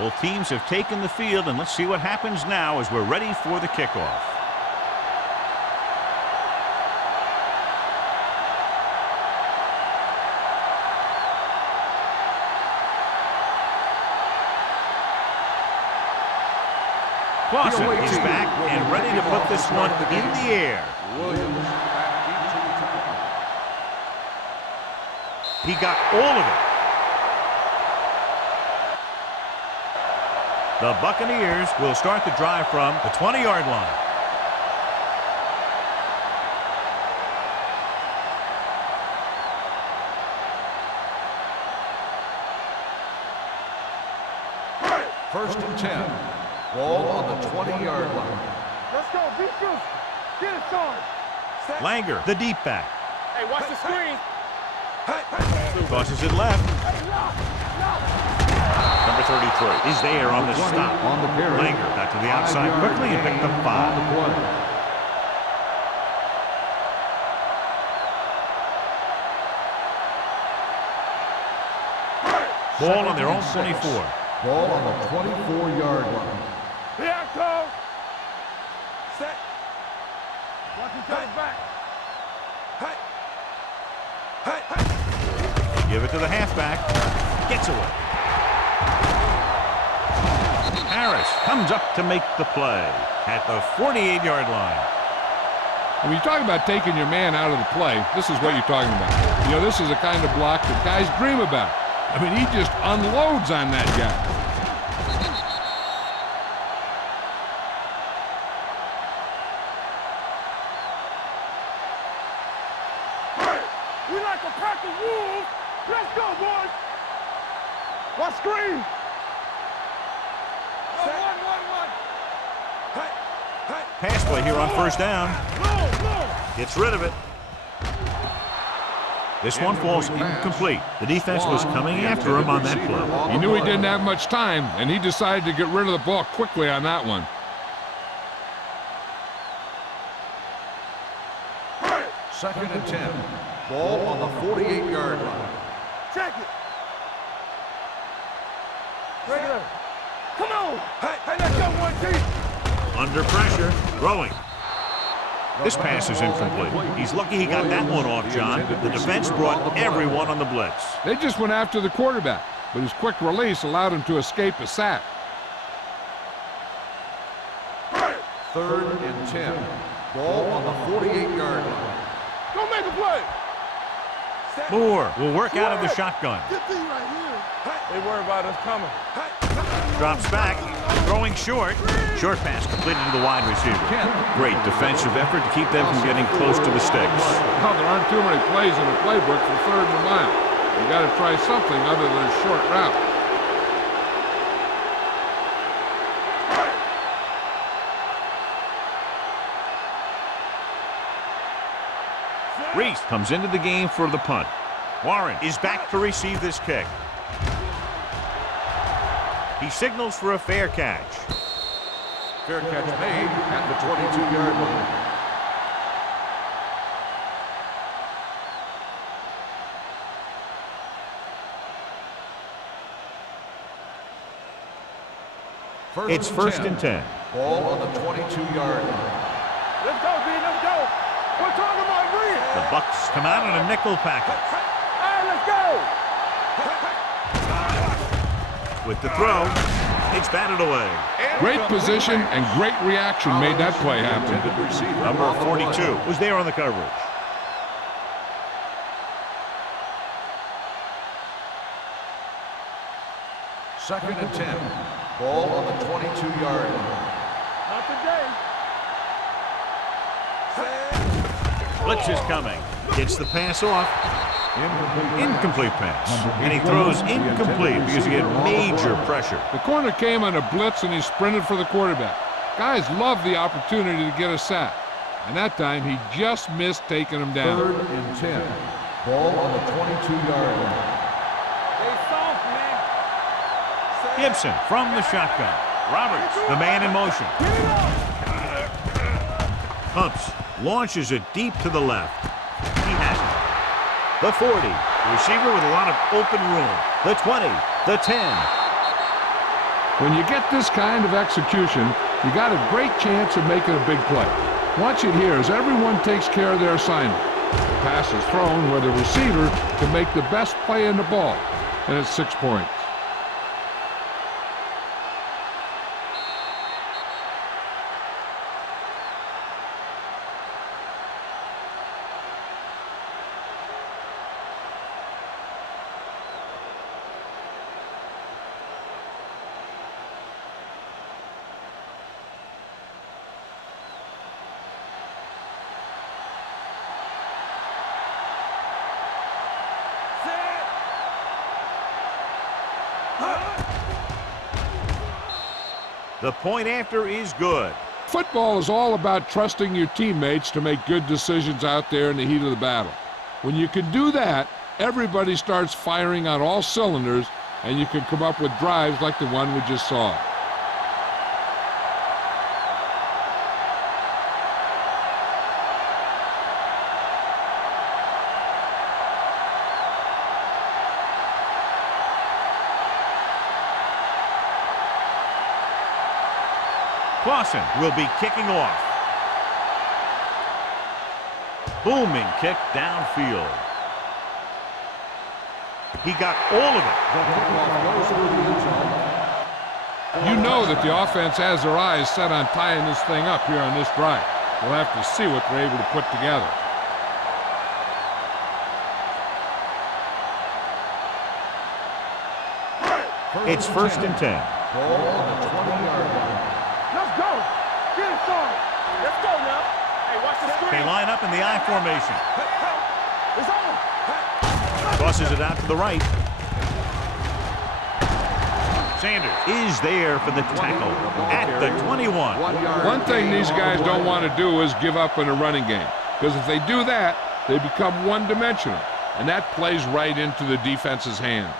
Both teams have taken the field, and let's see what happens now as we're ready for the kickoff. Clausen is back and ready to put this one in the air. He got all of it. The Buccaneers will start the drive from the 20-yard line. First and 10. Ball on the 20-yard line. Let's go. Beat Goose. Get it started. Langer, the deep back. Hey, watch the screen. Tosses it left. Number 33 is there on the stop. On the carry. Langer got to the outside quickly and picked up 5. Ball on their own 24. Ball on the 24-yard line. Here, go. Set. Watch him come back. Give it to the halfback. Gets away. Harris comes up to make the play at the 48-yard line. When you talk about taking your man out of the play, this is what you're talking about. You know, this is the kind of block that guys dream about. I mean, he just unloads on that guy. We like a pack of wolves. Let's go, boys. What screen? Pass play here on first down. Gets rid of it. This one falls incomplete. The defense was coming after him on that play. He knew he didn't have much time, and he decided to get rid of the ball quickly on that one. Second and 10. Ball on the 48-yard line. Check it. Regular. Come on. Hey, let's go, 1T. Under pressure, throwing. This pass is incomplete. He's lucky he got that one off, John. The defense brought everyone on the blitz. They just went after the quarterback, but his quick release allowed him to escape a sack. Third and 10. Ball on the 48-yard line. Go make a play. Moore will work out of the shotgun. They worry about us coming. Drops back, throwing short. Short pass completed to the wide receiver. Great defensive effort to keep them from getting close to the sticks. Well, there aren't too many plays in the playbook for third and a mile. You got to try something other than a short route. Reese comes into the game for the punt. Warren is back to receive this kick. He signals for a fair catch. Fair catch made at the 22-yard line. It's first and 10. Ball on the 22-yard line. Let's go, B. Let's go. We're talking about green. The Bucks come out in a nickel package. All right, let's go. With the throw, it's batted away. Great position and great reaction made that play happen. Number 42 was there on the coverage. Second and 10. Ball on the 22-yard line. Not today. Blitz is coming. Gets the pass off. Incomplete pass. And he throws incomplete because he had major pressure. The corner came on a blitz and he sprinted for the quarterback. Guys love the opportunity to get a sack. And that time he just missed taking him down. Third and 10. Ball on the 22-yard line. They soft, man. Gibson from the shotgun. Roberts, the man in motion. Pumps, launches it deep to the left. He has it. The 40. The receiver with a lot of open room. The 20. The 10. When you get this kind of execution, you got a great chance of making a big play. Watch it here as everyone takes care of their assignment. The pass is thrown where the receiver can make the best play in the ball, and it's 6 points. The point after is good. Football is all about trusting your teammates to make good decisions out there in the heat of the battle. When you can do that, everybody starts firing on all cylinders, and you can come up with drives like the one we just saw. Clausen will be kicking off. Booming kick downfield. He got all of it. You know that the offense has their eyes set on tying this thing up here on this drive. We'll have to see what they're able to put together. It's 1st and 10. Ball on the 20-yard line. Let's go. Get it started. Let's go now. Hey, watch the screen. They line up in the I formation. It's on. Tosses it out to the right. Sanders is there for the tackle at the 21. One thing these guys don't want to do is give up in a running game, because if they do that, they become one-dimensional, and that plays right into the defense's hands.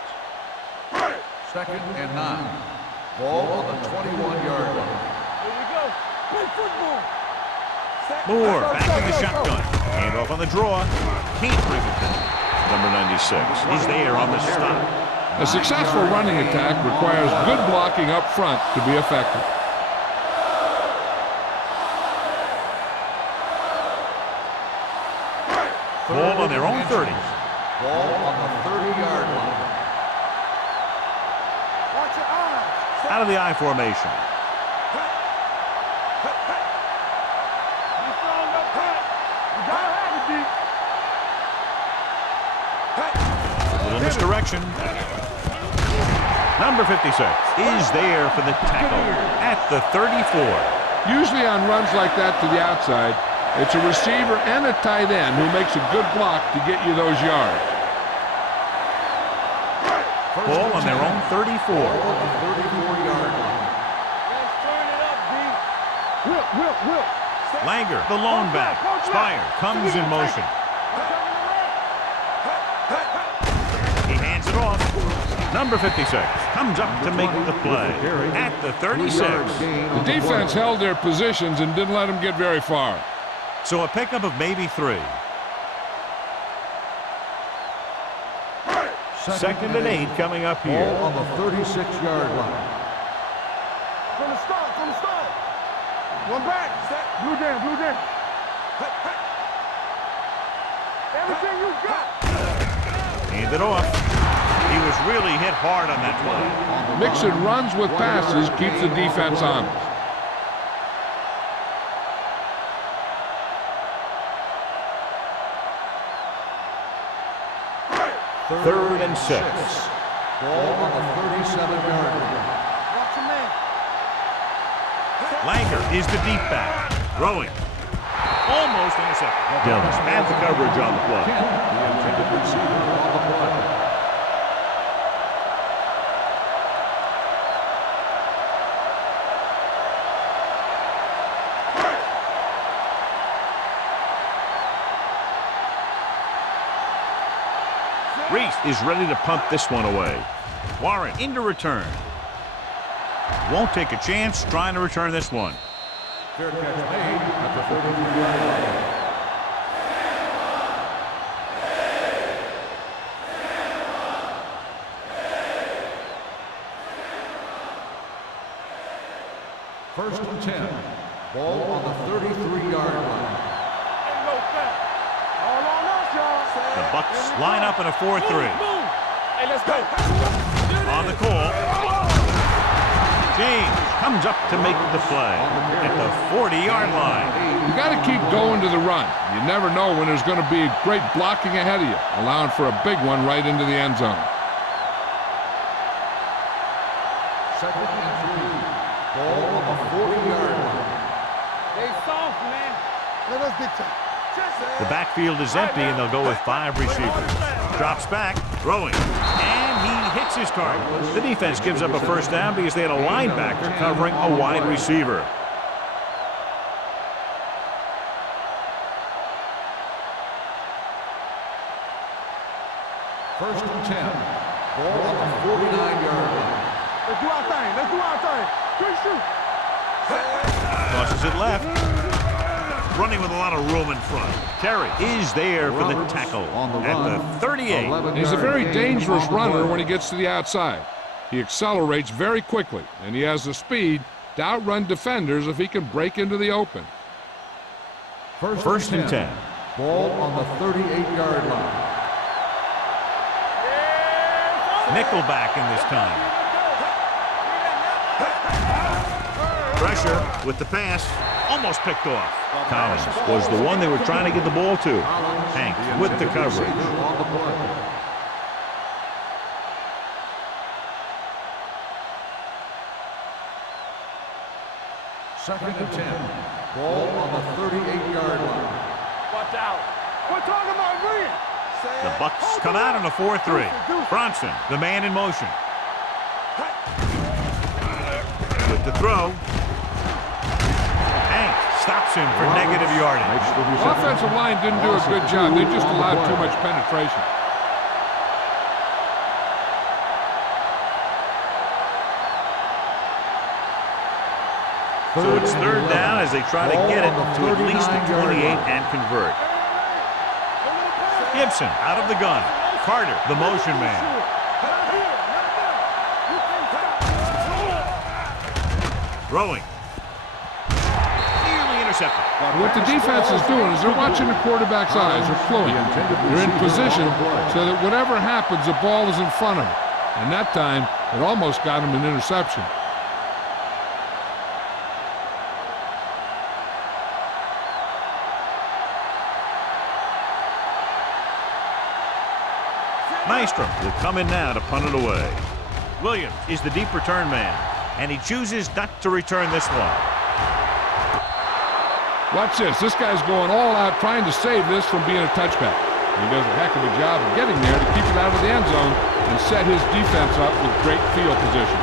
2nd and 9. Ball on the 21-yard line. Here we go. Play football. Moore back in the shotgun. Hand off on the draw. Can't bring it down. Number 96 is there on the stop. A successful running attack requires good blocking up front to be effective. Ball on their own 30. Ball on the 30-yard line. Watch your eyes. Out of the I formation. You strong up front. You gotta have it, D. Little misdirection. Number 56 is there for the tackle at the 34. Usually on runs like that to the outside, it's a receiver and a tight end who makes a good block to get you those yards. Ball on their own 34. Ball on the 34-yard line. Let's turn it up, D. Will. Langer, the lone back. Spire comes in motion. He hands it off. Number 56 comes up to make the play at the 36. The defense held their positions and didn't let them get very far. So a pickup of maybe 3. 2nd and 8 coming up here. Ball on the 36-yard line. From the start. One back. Blue down. Everything you got. Hand it off. He was really hit hard on that play. Mixing runs with passes keeps the defense honest. 3rd and 6. Ball on the 37-yard line. Watch your man. Langer is the deep back. Throwing. Almost intercepted. Dillon had the coverage on the play. The intended receiver on the play. Reese is ready to punt this one away. Warren into return. Won't take a chance trying to return this one. Fair catch made at the 33-yard line. First and 10. Ball on the 33-yard line. Ain't no foul. All on us, y'all. The Bucks line up in a 4-3. Move. Hey, let's go. On the call. James comes up to make the play at the 40-yard line. You got to keep going to the run. You never know when there's going to be great blocking ahead of you, allowing for a big one right into the end zone. Second and 3. Ball on the 40-yard line. They soft, man. Let us dictate. The backfield is empty, and they'll go with 5 receivers. Drops back, throwing, and he hits his target. The defense gives up a first down because they had a linebacker covering a wide receiver. First and 10. Ball on the 49-yard line. Let's do our thing. Let's do our thing. Good shoot. Tosses it left. Running with a lot of room in front. Terry is there for the tackle at the 38. He's a very dangerous runner when he gets to the outside. He accelerates very quickly, and he has the speed to outrun defenders if he can break into the open. First and 10. Ball on the 38-yard line. Nickelback in this time. Pressure with the pass. Almost picked off. Collins was the one they were trying to get the ball to. Hank with the coverage. On the play. Second and 10. Ball on the 38-yard line. Watch out. We're talking about green. The Bucks come out in a 4-3. Bronson, the man in motion. With the throw. Hank stops him for negative yardage. The offensive line didn't do a good job. They just allowed too much penetration. So it's third down as they try to get it to at least the 28 and convert. Gibson out of the gun. Carter, the motion man. Throwing. Nearly intercepted. What the defense is doing is they're watching the quarterback's eyes. They're fluent. They're in position so that whatever happens, the ball is in front of them. And that time, it almost got him an interception. Maestro will come in now to punt it away. Williams is the deep return man, and he chooses not to return this one. Watch this. This guy's going all out trying to save this from being a touchback. He does a heck of a job of getting there to keep it out of the end zone and set his defense up with great field position.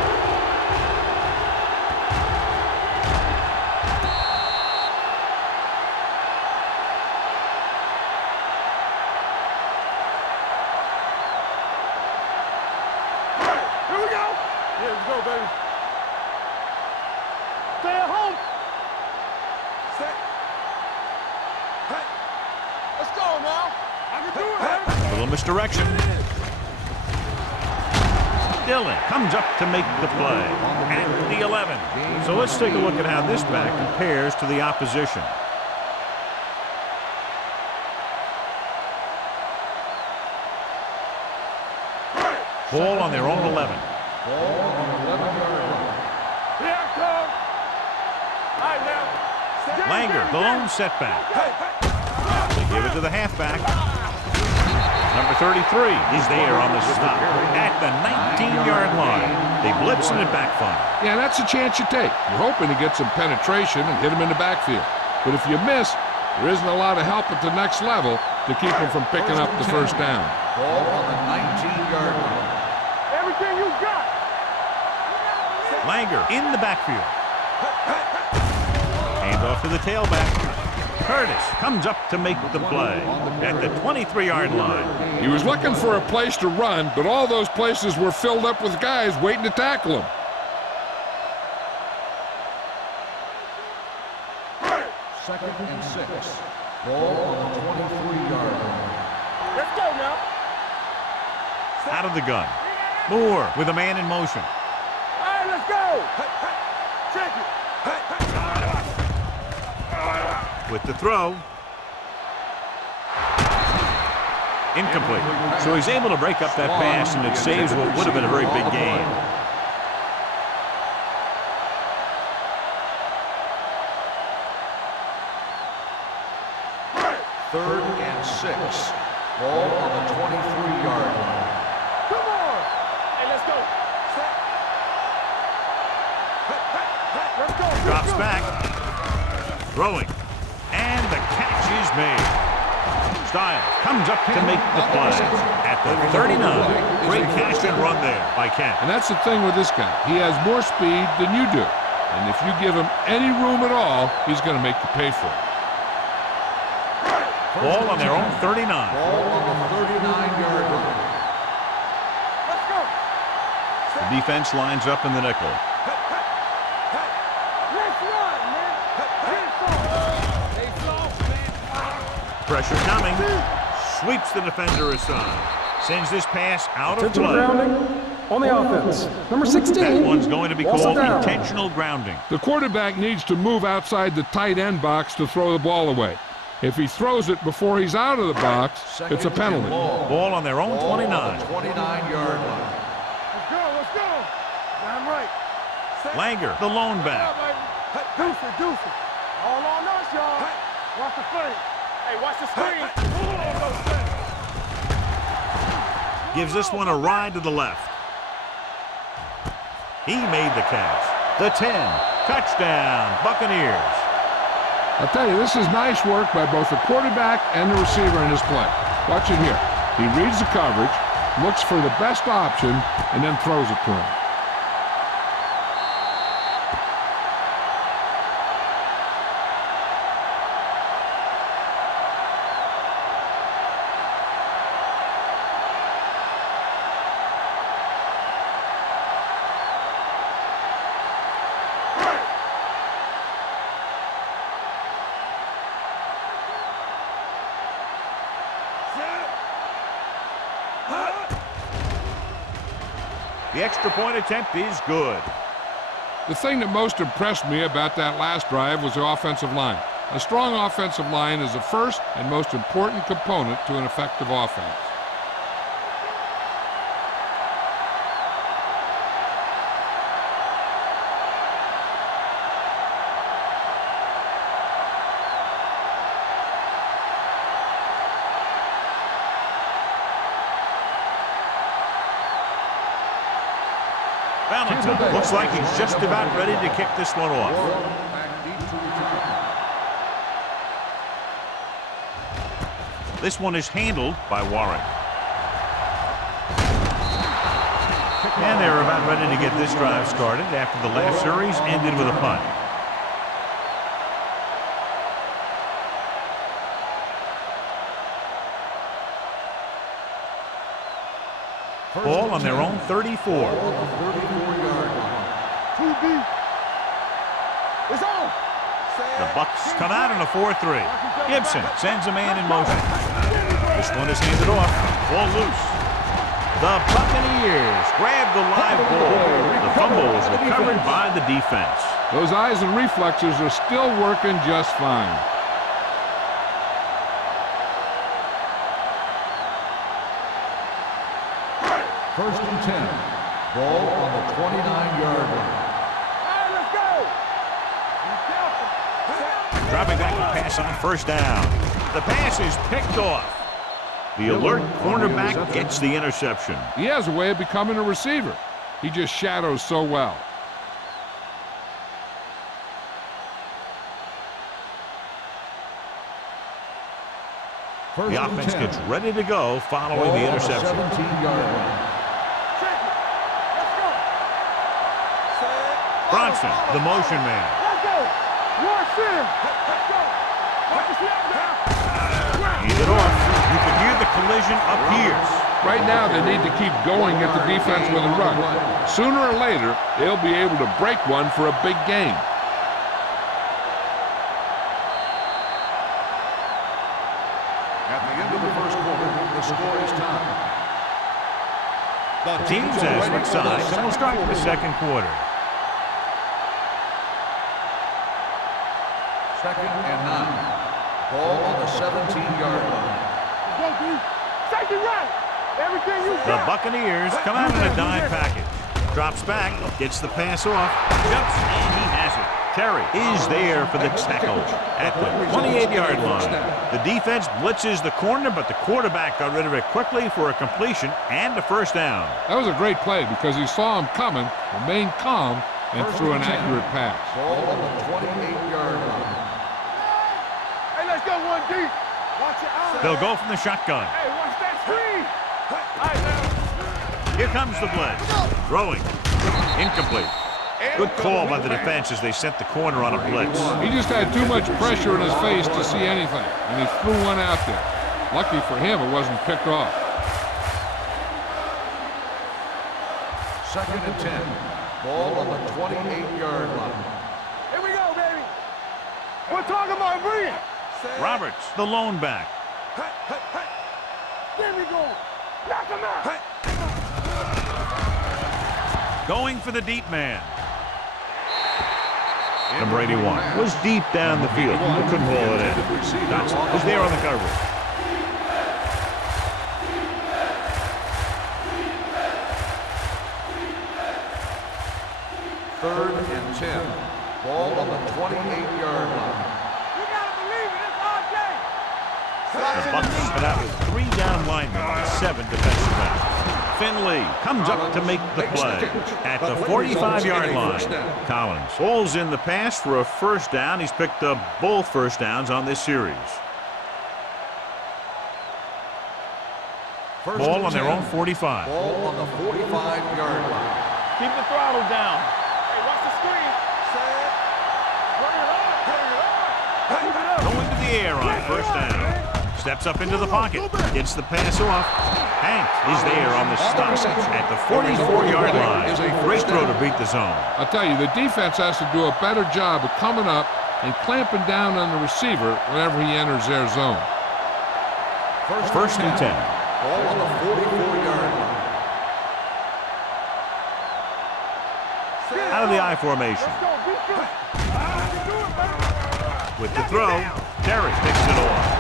Here we go. Here we go, baby. Stay at home. Set. Hey. Let's go now. I can do it, man. A little misdirection. Dillon comes up to make the play at the 11. So let's take a look at how this back compares to the opposition. Ball on their own 11. Ball on the 11-yard line. Here I come. All right, now. Langer, the lone setback. They give it to the halfback. Number 33 is there on the stop at the 19-yard line. They blitz and it backfire. Yeah, that's a chance you take. You're hoping to get some penetration and hit him in the backfield. But if you miss, there isn't a lot of help at the next level to keep him from picking up the first down. Ball on the 19-yard line. Everything you got. Langer in the backfield. Hand off to the tailback. Curtis comes up to make the play at the 23-yard line. He was looking for a place to run, but all those places were filled up with guys waiting to tackle him. Second and 6. Ball on the 23-yard line. Let's go now. Out of the gun. Moore with a man in motion. All right, let's go. Check it. with the throw. Incomplete. So he's able to break up that pass, and it saves what would have been a very big gain. Third and 6. Ball on the 23-yard line. Come on. Hey, let's go. Set. Let's go. Drops back. Throwing. And the catch is made. Styles comes up to make the play. At the 39. Great catch and run there by Kent. And that's the thing with this guy. He has more speed than you do. And if you give him any room at all, he's going to make you pay for it. Ball on their own 39. Ball on the 39-yard line. Let's go. The defense lines up in the nickel. Let's run, man. Hey, soft, man. Pressure coming. Sweeps the defender aside. Sends this pass out of Intentional play. grounding on the offense. Number 16. That one's going to be Lost it called down. intentional grounding. The quarterback needs to move outside the tight end box to throw the ball away. If he throws it before he's out of the box, it's a penalty. Ball on their own 29. 29-yard line. Let's go. Let's go. Damn right. Set. Langer, the lone back. Deuce it, deuce it. All on us, y'all. Watch the fake. Hey, watch the screen. Gives this one a ride to the left. He made the catch. The 10. Touchdown, Buccaneers. I'll tell you, this is nice work by both the quarterback and the receiver in his play. Watch it here. He reads the coverage, looks for the best option, and then throws it to him. The extra point attempt is good. The thing that most impressed me about that last drive was the offensive line. A strong offensive line is the first and most important component to an effective offense. Valentine looks like he's just about ready to kick this one off. This one is handled by Warren. And they're about ready to get this drive started after the last series ended with a punt. Ball on their own 34. 34-yard line. 2B. It's on. The Bucs come out in a 4-3. Gibson sends a man in motion. This one is handed off. Ball loose. The Buccaneers grab the live ball. The fumble is recovered by the defense. Those eyes and reflexes are still working just fine. First and 10. Ball on the 29-yard line. All right, let's go. Be careful. Dropping back to pass on first down. The pass is picked off. The alert cornerback gets the interception. He has a way of becoming a receiver. He just shadows so well. First The and offense 10. gets ready to go following the interception. 17-yard line. Check it. Let's go. Set. Bronson, the motion man. Let's go. Rush in. Let's go. Watch the snap down. He's it off. You can hear the collision up here. Right now, they need to keep going at the defense with a run. Sooner or later, they'll be able to break one for a big gain. At the end of the first quarter, the score is tied. The teams have switched sides and will start the second quarter. Second and 9. Ball on the 17-yard line. Go, D. Take it right. Everything you The Buccaneers come out in a dime package. Drops back, gets the pass off, jumps, and he has it. Terry is there for the tackle at the 28-yard line. The defense blitzes the corner, but the quarterback got rid of it quickly for a completion and a first down. That was a great play because he saw him coming, remained calm, and threw an accurate pass. Ball on the 28-yard line. Hey, let's go one deep. Watch your eyes. They'll go from the shotgun. Hey, watch that screen. All right, now. Here comes the blitz. Throwing. Incomplete. Good call by the defense as they sent the corner on a blitz. He just had too much pressure in his face to see anything, and he threw one out there. Lucky for him, it wasn't picked off. 2nd and 10. Ball on the 28-yard line. Here we go, baby. We're talking about bring it. Roberts, the lone back. Hey, hey, hey. There we go. Knock him out. Hey. Going for the deep man. Number 81 was deep down the field. Couldn't roll it in. Dotson is there on the coverage. Third and 10. Ball on the 28-yard line. You gotta believe it. It's our game. The Bucs put out with 3 down linemen and 7 defensive backs. Finley comes up to make the play at the 45-yard line. Collins falls in the pass for a first down. He's picked up both first downs on this series. Ball on their own 45. Ball on the 45-yard line. Keep the throttle down. Hey, watch the screen. Set. Bring it up. Bring it up. Keep it up. Going to the air on first down. Steps up into the pocket. Gets the pass off. Hank is there on the stop at the 44-yard line. Great throw to beat the zone. I'll tell you, the defense has to do a better job of coming up and clamping down on the receiver whenever he enters their zone. First and 10. Ball on the 44-yard line. Out of the I formation. Let's go. Be good. You do it, baby. With the throw, Terry picks it off.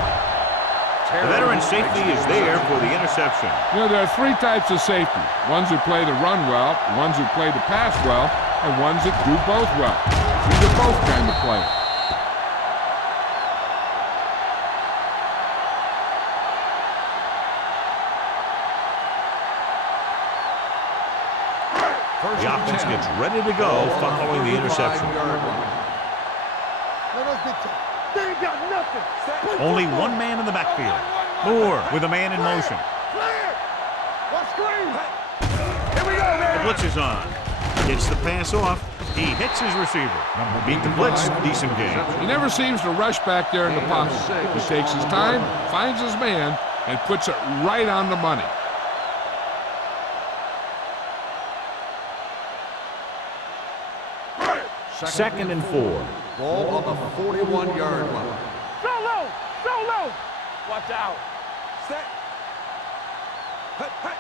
The veteran safety is there for the interception. You know, there are 3 types of safety. Ones who play the run well, ones who play the pass well, and ones that do both well. These are both kind of players. The offense gets ready to go following the interception. Let us get to. They ain't got nothing. Only one man in the backfield. Moore with a man in motion. Clear. What screen? Here we go, man. The blitz is on. Gets the pass off. He hits his receiver. Beat the blitz. Decent game. He never seems to rush back there in the pocket. He takes his time, finds his man, and puts it right on the money. Second and 4. Ball on the 41-yard line. So low. So low. Watch out. Set. Hey, hey.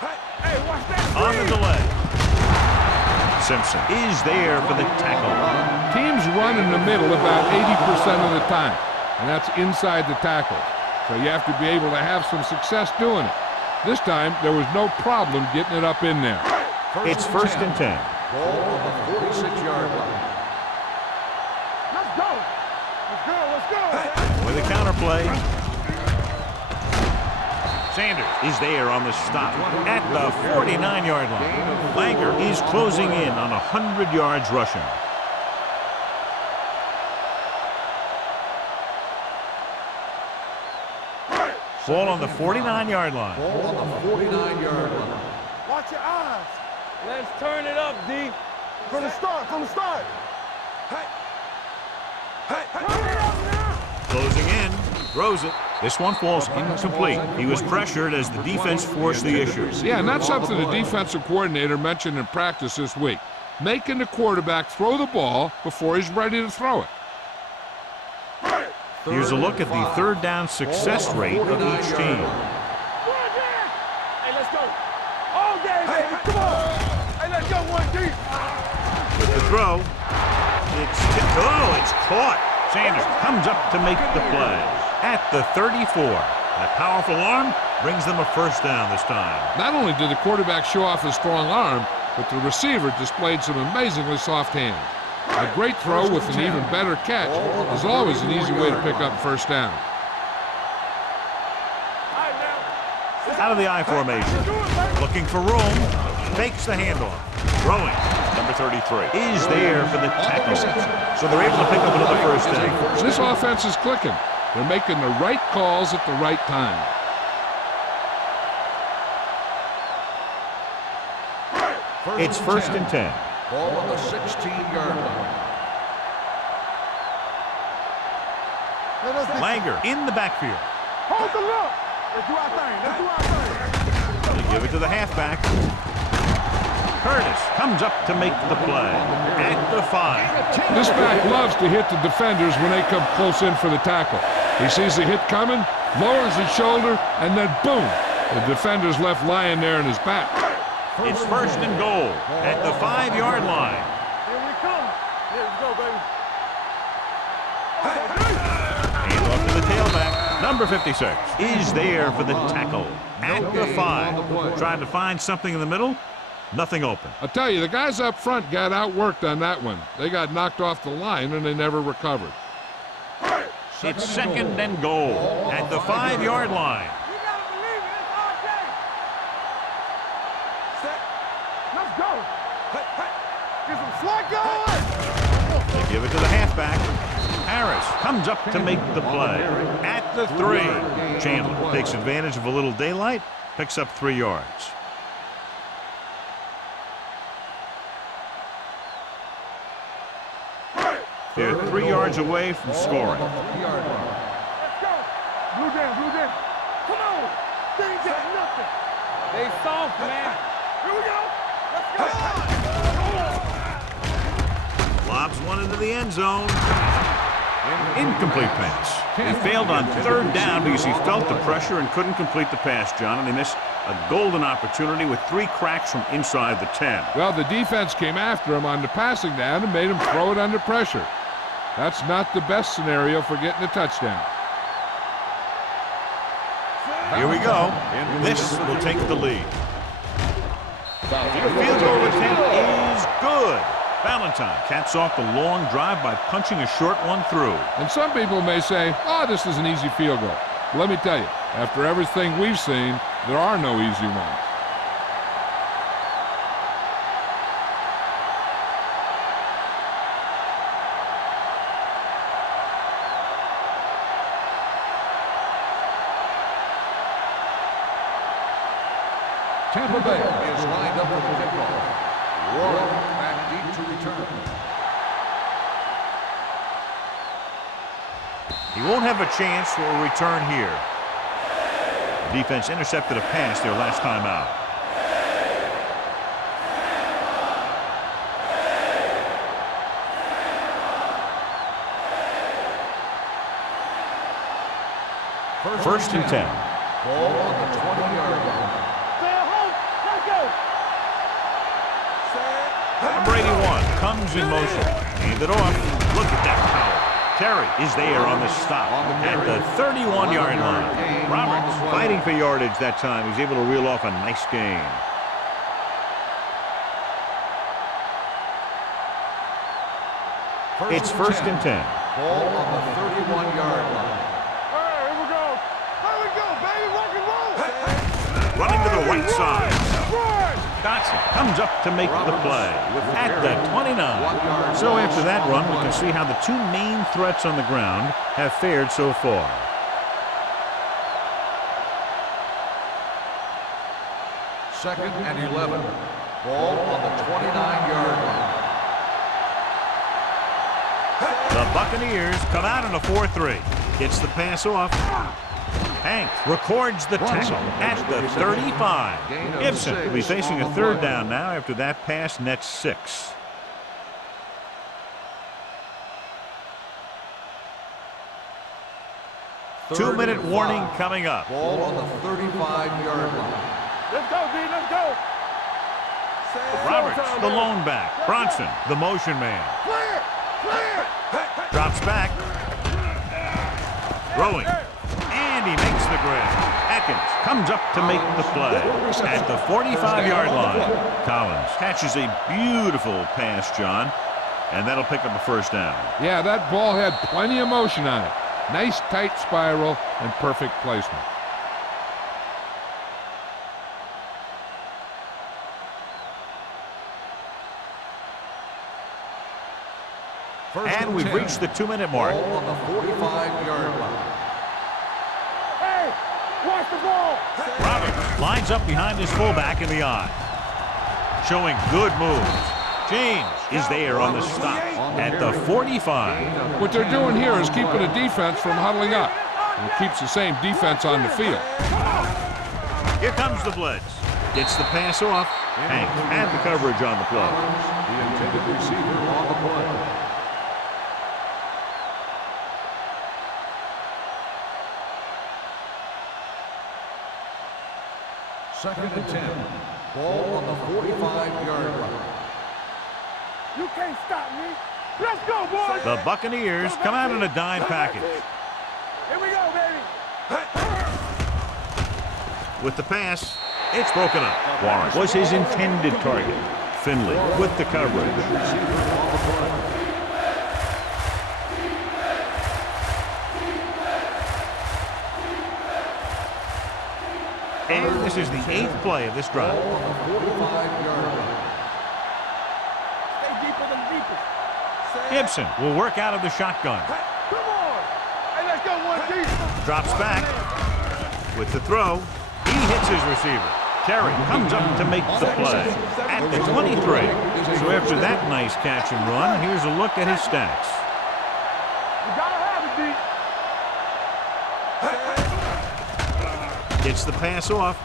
Hey, hey, watch that. On the delay. Simpson is there for the tackle. Teams run in the middle about 80% of the time, and that's inside the tackle. So you have to be able to have some success doing it. This time, there was no problem getting it up in there. It's first and 10. Ball on the 46-yard line. Let's go. Let's go. Let's go. With a counterplay. Sanders is there on the stop at the 49-yard line. Langer is closing in on 100 yards rushing. Ball on the 49-yard line. Ball on the 49-yard line. Watch your eyes. Let's turn it up, D. From the start. From the start. Hey. Hey. Turn it up now. Closing in. Throws it. This one falls incomplete. He was pressured as the defense forced the issue. Yeah, and that's something the defensive coordinator mentioned in practice this week. Making the quarterback throw the ball before he's ready to throw it. Here's a look at the third down success rate of each team. Hey, let's go. All day, baby. Come on. Hey, let's go one deep. With the throw, it's caught. Sanders comes up to make the play at the 34. That powerful arm brings them a first down this time. Not only did the quarterback show off his strong arm, but the receiver displayed some amazingly soft hands. A great throw with an even better catch is always an easy way to pick up first down. Out of the I formation. Looking for room. Fakes the handoff. Throwing. Number 33 is there for the tackle. So they're able to pick up another first down. This offense is clicking. They're making the right calls at the right time. It's first and 10. Ball on the 16-yard line. Langer in the backfield. Hold the look. Let's do our thing. Let's do our thing. They give it to the halfback. Curtis comes up to make the play at the 5. This back loves to hit the defenders when they come close in for the tackle. He sees the hit coming, lowers his shoulder, and then boom, the defender's left lying there in his back. It's first and goal at the 5-yard line. Here we come. Here we go, baby. Hand off to the tailback. Number 56 is there for the tackle at the 5. Trying to find something in the middle. Nothing open. I'll tell you, the guys up front got outworked on that one. They got knocked off the line, and they never recovered. It's second and goal at the 5-yard line. You gotta believe it. It's our day. Set. Let's go. Get some slack going. They give it to the halfback. Harris comes up to make the play at the 3. Chandler takes advantage of a little daylight, picks up 3 yards. They're 3 yards away from scoring. Let's go. Blue down. Come on. They ain't got nothing. They soft, man. Here we go. Let's go. Lobs one into the end zone. Incomplete pass. He failed on 3rd down because he felt the pressure and couldn't complete the pass, John, and they missed a golden opportunity with 3 cracks from inside the 10. Well, the defense came after him on the passing down and made him throw it under pressure. That's not the best scenario for getting a touchdown. Here we go. This will take the lead. The field goal attempt is good. Valentine caps off the long drive by punching a short one through. And some people may say, oh, this is an easy field goal. Let me tell you, after everything we've seen, there are no easy ones. Tampa Bay is lined up for the kickoff. Warren back deep to return. He won't have a chance for a return here. The defense intercepted a pass their last time out. First and 10. Ball on the 20-yard line. Number 81 comes in motion. Hand it off. Look at that power. Terry is there on the stop at the 31-yard line. Roberts fighting for yardage that time. He's able to reel off a nice gain. It's first and 10. Ball on the 31-yard line. Here we go. Here we go, baby. Rock and roll. Running to the right side. Dotson comes up to make the play at the 29. So after that run, we can see how the 2 main threats on the ground have fared so far. Second and 11. Ball on the 29-yard line. The Buccaneers come out in a 4-3. Gets the pass off. Hank records the tackle at the 35. Gibson will be facing a 3rd down now after that pass nets 6. Two-minute warning coming up. Ball on the 35-yard line. Let's go, D. Let's go. Roberts, the lone back. Bronson, the motion man. Clear. Drops back. Throwing. And he makes the grab. Atkins comes up to make the play. At the 45-yard line, Collins catches a beautiful pass, John, and that'll pick up a first down. Yeah, that ball had plenty of motion on it. Nice tight spiral and perfect placement. And we've reached the 2-minute mark. Ball on the 45-yard line. Hey, watch the ball. Roberts lines up behind his fullback in the I. Showing good moves. James is there on the stop at the 45. What they're doing here is keeping the defense from huddling up. And it keeps the same defense on the field. Here comes the blitz. Gets the pass off. Hank had the coverage on the play. The intended receiver on the play. Second and 10. Ball on the 45-yard line. You can't stop me. Let's go, boys. The Buccaneers come out in a dime package. Here we go, baby. With the pass, it's broken up. Warren was his intended target. Finley with the coverage. And this is the 8th play of this drive. Ball on the 45-yard line. Stay deeper than deepest. Gibson will work out of the shotgun. Come on. Hey, let's go one deep. Drops back with the throw. He hits his receiver. Terry comes up to make the play at the 23. So after that nice catch and run, here's a look at his stats. You gotta have it, D. Gets the pass off,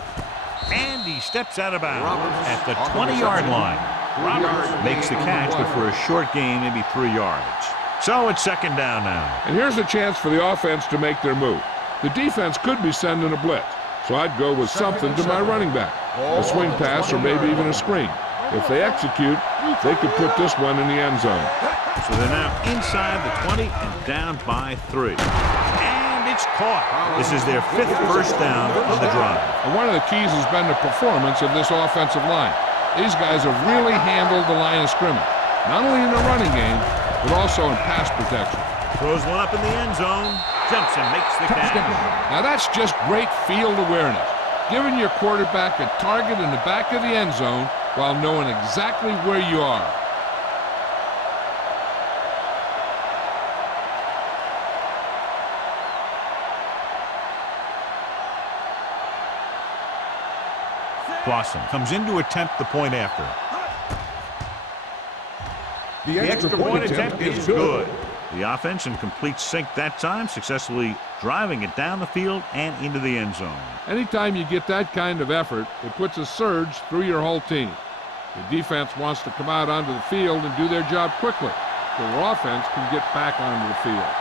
and he steps out of bounds at the 20-yard line. Roberts makes the catch, but for a short gain, maybe 3 yards. So it's second down now. And here's a chance for the offense to make their move. The defense could be sending a blitz, so I'd go with something to my running back. A swing pass or maybe even a screen. If they execute, they could put this one in the end zone. So they're now inside the 20 and down by 3. And it's caught. This is their 5th first down of the drive. And one of the keys has been the performance of this offensive line. These guys have really handled the line of scrimmage, not only in the running game, but also in pass protection. Throws one up in the end zone. Jumps and makes the catch. Now that's just great field awareness, giving your quarterback a target in the back of the end zone while knowing exactly where you are. Clausen comes in to attempt the point after. The extra point attempt is good. The offense in complete sync that time, successfully driving it down the field and into the end zone. Anytime you get that kind of effort, it puts a surge through your whole team. The defense wants to come out onto the field and do their job quickly, so the offense can get back onto the field.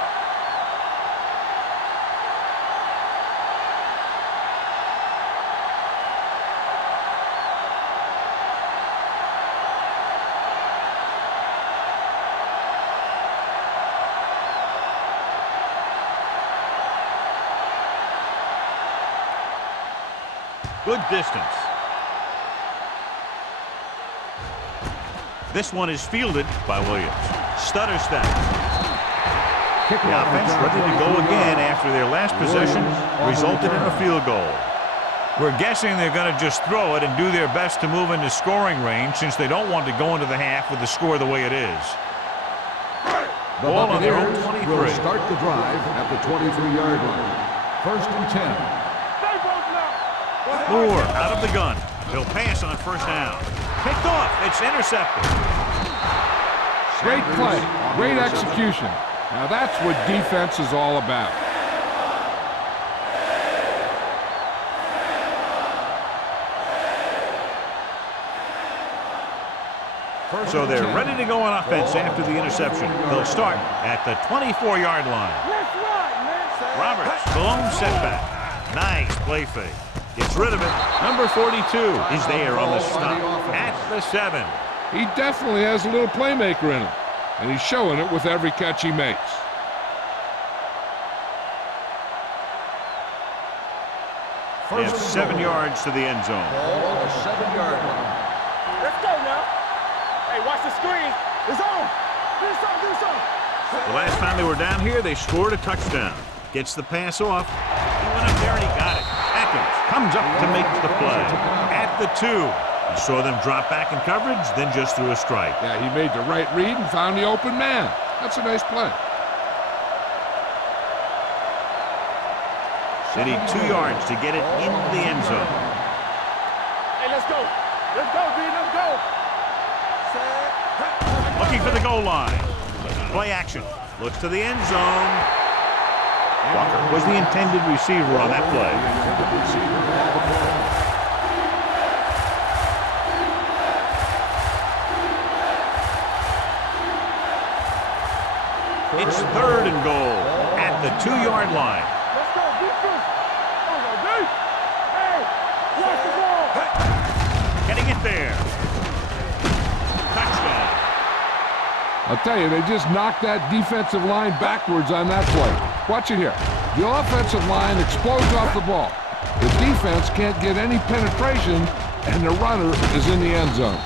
Good distance. This one is fielded by Williams. Stutter step. The offense ready to go again after their last possession resulted in a field goal. We're guessing they're going to just throw it and do their best to move into scoring range since they don't want to go into the half with the score the way it is. The Ball on their own Buccaneers 23. will start the drive at the 23-yard line. First and 10. Moore out of the gun. He'll pass on first down. Picked off. It's intercepted. Great play, great execution. Now that's what defense is all about. So they're ready to go on offense after the interception. They'll start at the 24-yard line. Roberts, the lone setback. Nice play fake. Gets rid of it. Number 42 is there on the stop at the 7. He definitely has a little playmaker in him, and he's showing it with every catch he makes. They have 7 yards to the end zone. Ball on the 7-yard line. Let's go now. Hey, watch the screen. It's on. Do something, do something. The last time they were down here, they scored a touchdown. Gets the pass off. He went up there and he got it. Atkins comes up to make the play. At the 2. He saw them drop back in coverage, then just threw a strike. Yeah, he made the right read and found the open man. That's a nice play. They need 2 yards to get it in the end zone. Hey, let's go. Let's go, B. Let's go. Looking for the goal line. Play action. Looks to the end zone. Walker was the intended receiver on that play. It's 3rd and goal at the 2-yard line. Let's go, defense. Oh, no, D. Hey, watch the ball. Getting it there. Touchdown. I'll tell you, they just knocked that defensive line backwards on that play. Watch it here. The offensive line explodes off the ball. The defense can't get any penetration, and the runner is in the end zone.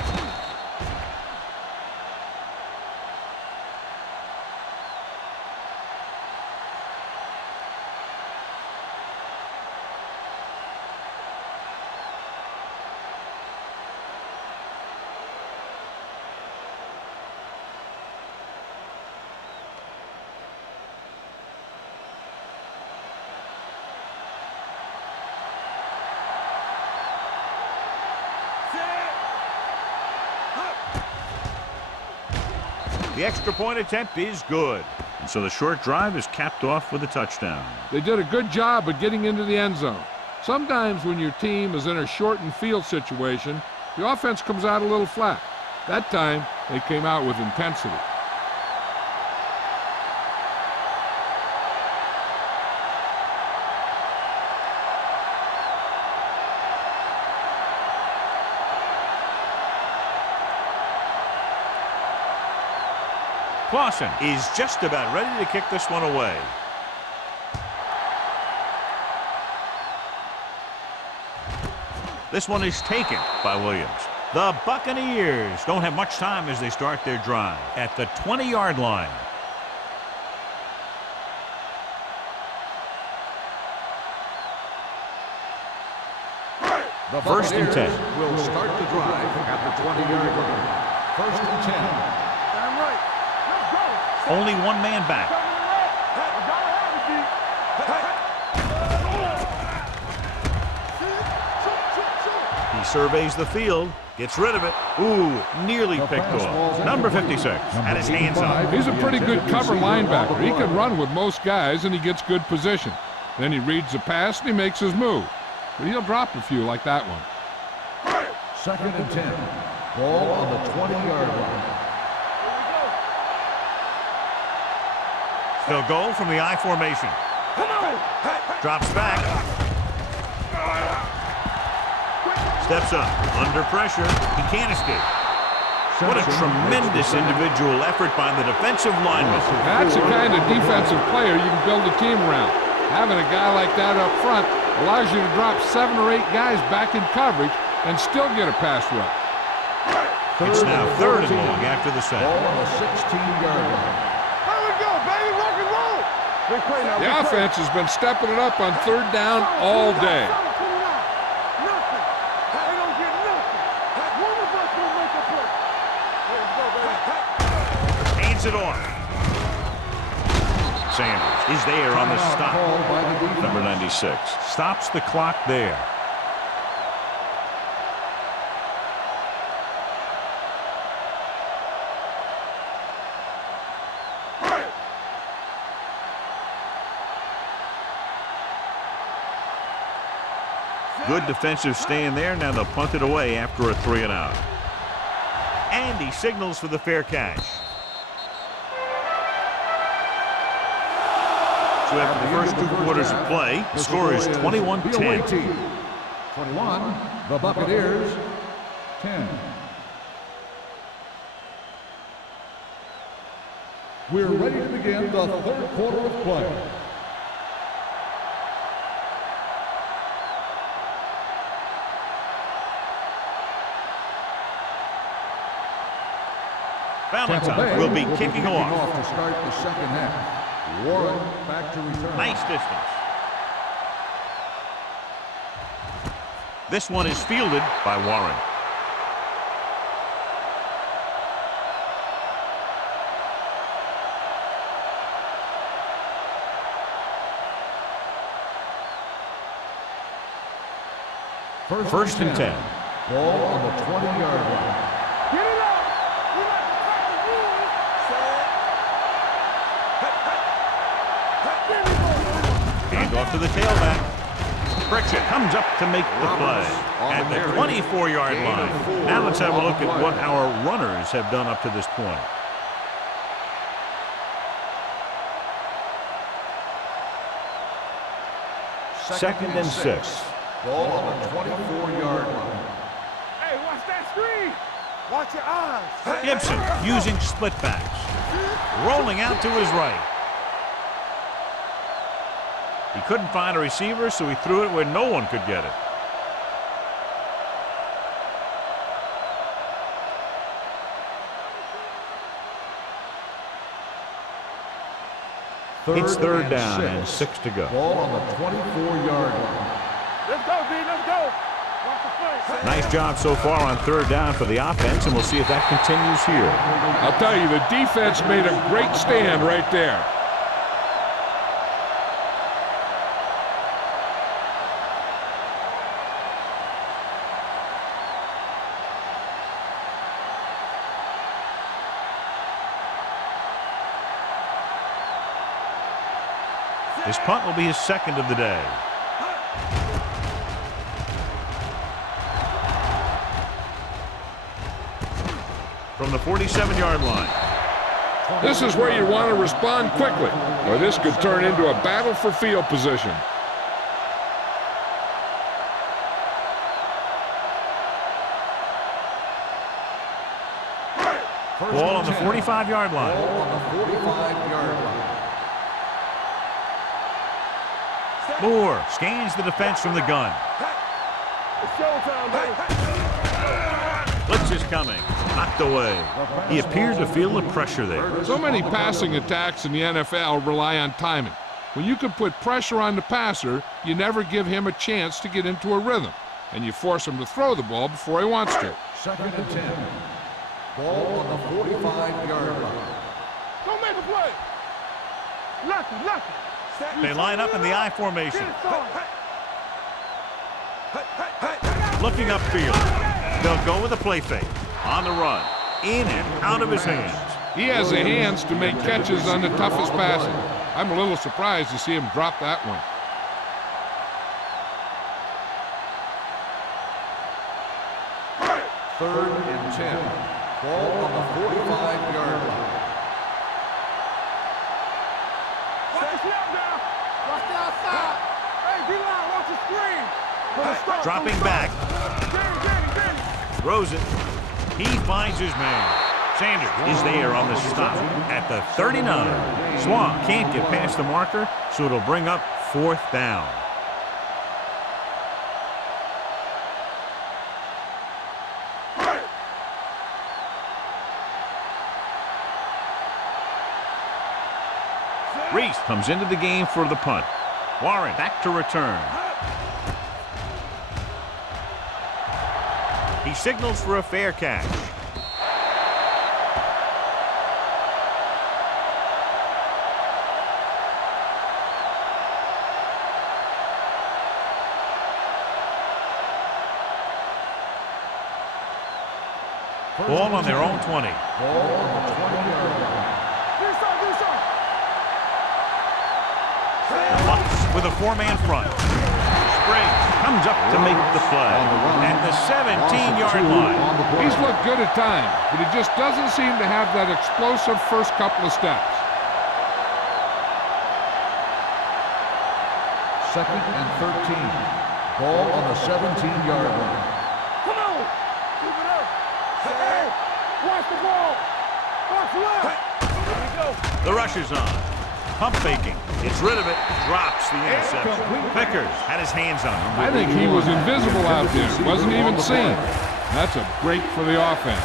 The extra point attempt is good. And so the short drive is capped off with a touchdown. They did a good job of getting into the end zone. Sometimes when your team is in a shortened field situation, the offense comes out a little flat. That time, they came out with intensity. Clausen is just about ready to kick this one away. This one is taken by Williams. The Buccaneers don't have much time as they start their drive at the 20-yard line. The First and 10. will start the drive at the 20-yard line. First and 10. Damn right. Let's go. Only one man back. He surveys the field, gets rid of it. Ooh, nearly picked off. Number 56 had his hands up. He's a pretty good cover linebacker. He can run with most guys, and he gets good position. Then he reads the pass, and he makes his move. But he'll drop a few like that one. Second and 10. Ball on the 20-yard line. They'll go from the I formation. Drops back. Steps up. Under pressure. He can't escape. What a tremendous individual effort by the defensive lineman. That's the kind of defensive player you can build a team around. Having a guy like that up front allows you to drop 7 or 8 guys back in coverage and still get a pass rush. It's now 3rd and long after the sack. Ball on the 16-yard line. There we go, baby. Rock and roll. Big play now. The offense has been stepping it up on 3rd down all day. Nothing. They don't get nothing. One of us will make a play. Let's go, baby. Hands it off. Sanders is there on the stop. Called by the defense. Number 96 stops the clock there. Good defensive stand there. Now they'll punt it away after a 3 and out. And he signals for the fair catch. So after the first 2 quarters of play, the score is 21-10. 21, the Buccaneers, 10. We're ready to begin the 3rd quarter of play. Valentine will be kicking off. To start the second half. Warren back to return. Nice distance. This one is fielded by Warren. First and 10. Ball on the 20-yard line. Get it up. We like to crack the rules. Hand off to the tailback. Pritchett comes up to make the play at the 24-yard line. Now let's have a look at what our runners have done up to this point. Second and 6. Ball on the 24-yard line. Hey, watch that screen. Watch your eyes. Gibson using split backs. Rolling out to his right. He couldn't find a receiver, so he threw it where no one could get it. It's third down and 6 to go. Ball on the 24-yard line. Let's go, D. Let's go. Watch the play. Nice job so far on third down for the offense, and we'll see if that continues here. I'll tell you, the defense made a great stand right there. This punt will be his second of the day. From the 47-yard line. This is where you want to respond quickly, or this could turn into a battle for field position. Ball on the 45-yard line. Ball on the 45-yard line. Moore scans the defense from the gun. It's showtime, baby. Blitz is coming. Knocked away. He appeared to feel the pressure there. So many passing attacks in the NFL rely on timing. When you can put pressure on the passer, you never give him a chance to get into a rhythm, and you force him to throw the ball before he wants to. Second and 10. Ball on the 45-yard line. Don't make a play. Lucky. They line up in the I formation. Looking upfield. They'll go with a play fake. On the run. In and out of his hands. He has the hands to make catches on the toughest passes. I'm a little surprised to see him drop that one. Third and 10. Ball on the 45-yard line. Watch the out now. Watch the outside. Hey, D-line, watch the screen. Dropping back. Throws it. He finds his man. Sanders is there on the stop at the 39. Swan can't get past the marker, so it'll bring up fourth down. Reese comes into the game for the punt. Warren back to return. He signals for a fair catch. Ball on their own 20. Ball on the 20-yard line. The Bucks with a four-man front. Springs comes up to make the play at the 17-yard line. He's looked good at times, but he just doesn't seem to have that explosive first couple of steps. Second and 13. Ball on the 17-yard line. Come on. Keep it up. Hey, watch the ball. Watch left. Here we go. The rush is on. Pump faking. Gets rid of it. Drops the interception. Vickers had his hands on him. I think he was invisible out there. Wasn't even seen. That's a break for the offense.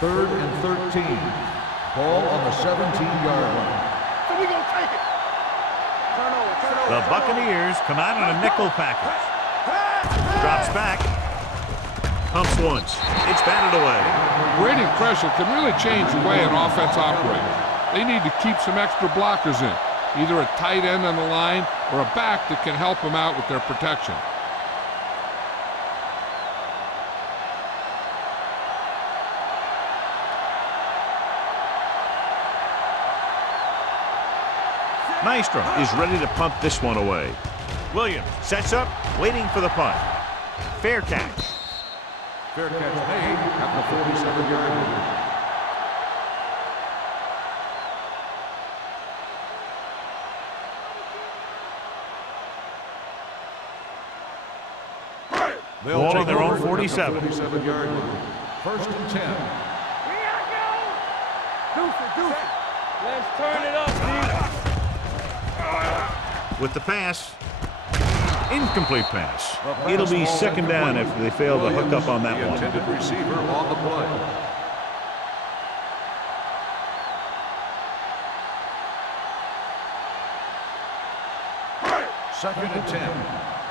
3rd and 13. Ball on the 17-yard line. So we gonna take it. Turn over. The Buccaneers come out in a nickel package. Drops back. Pumps once. It's batted away. Grading pressure can really change the way an offense operates. They need to keep some extra blockers in, either a tight end on the line or a back that can help them out with their protection. Maestro is ready to punt this one away. Williams sets up, waiting for the punt. Fair catch. Fair catch made at the 47-yard line. Ball on their own 47. 47-yard line. 1st and 10. Deuce it. Let's turn it up, D. With the pass. Incomplete pass. It'll be 2nd down after they fail to hook up on that The one. intended receiver on the play. Second and 10.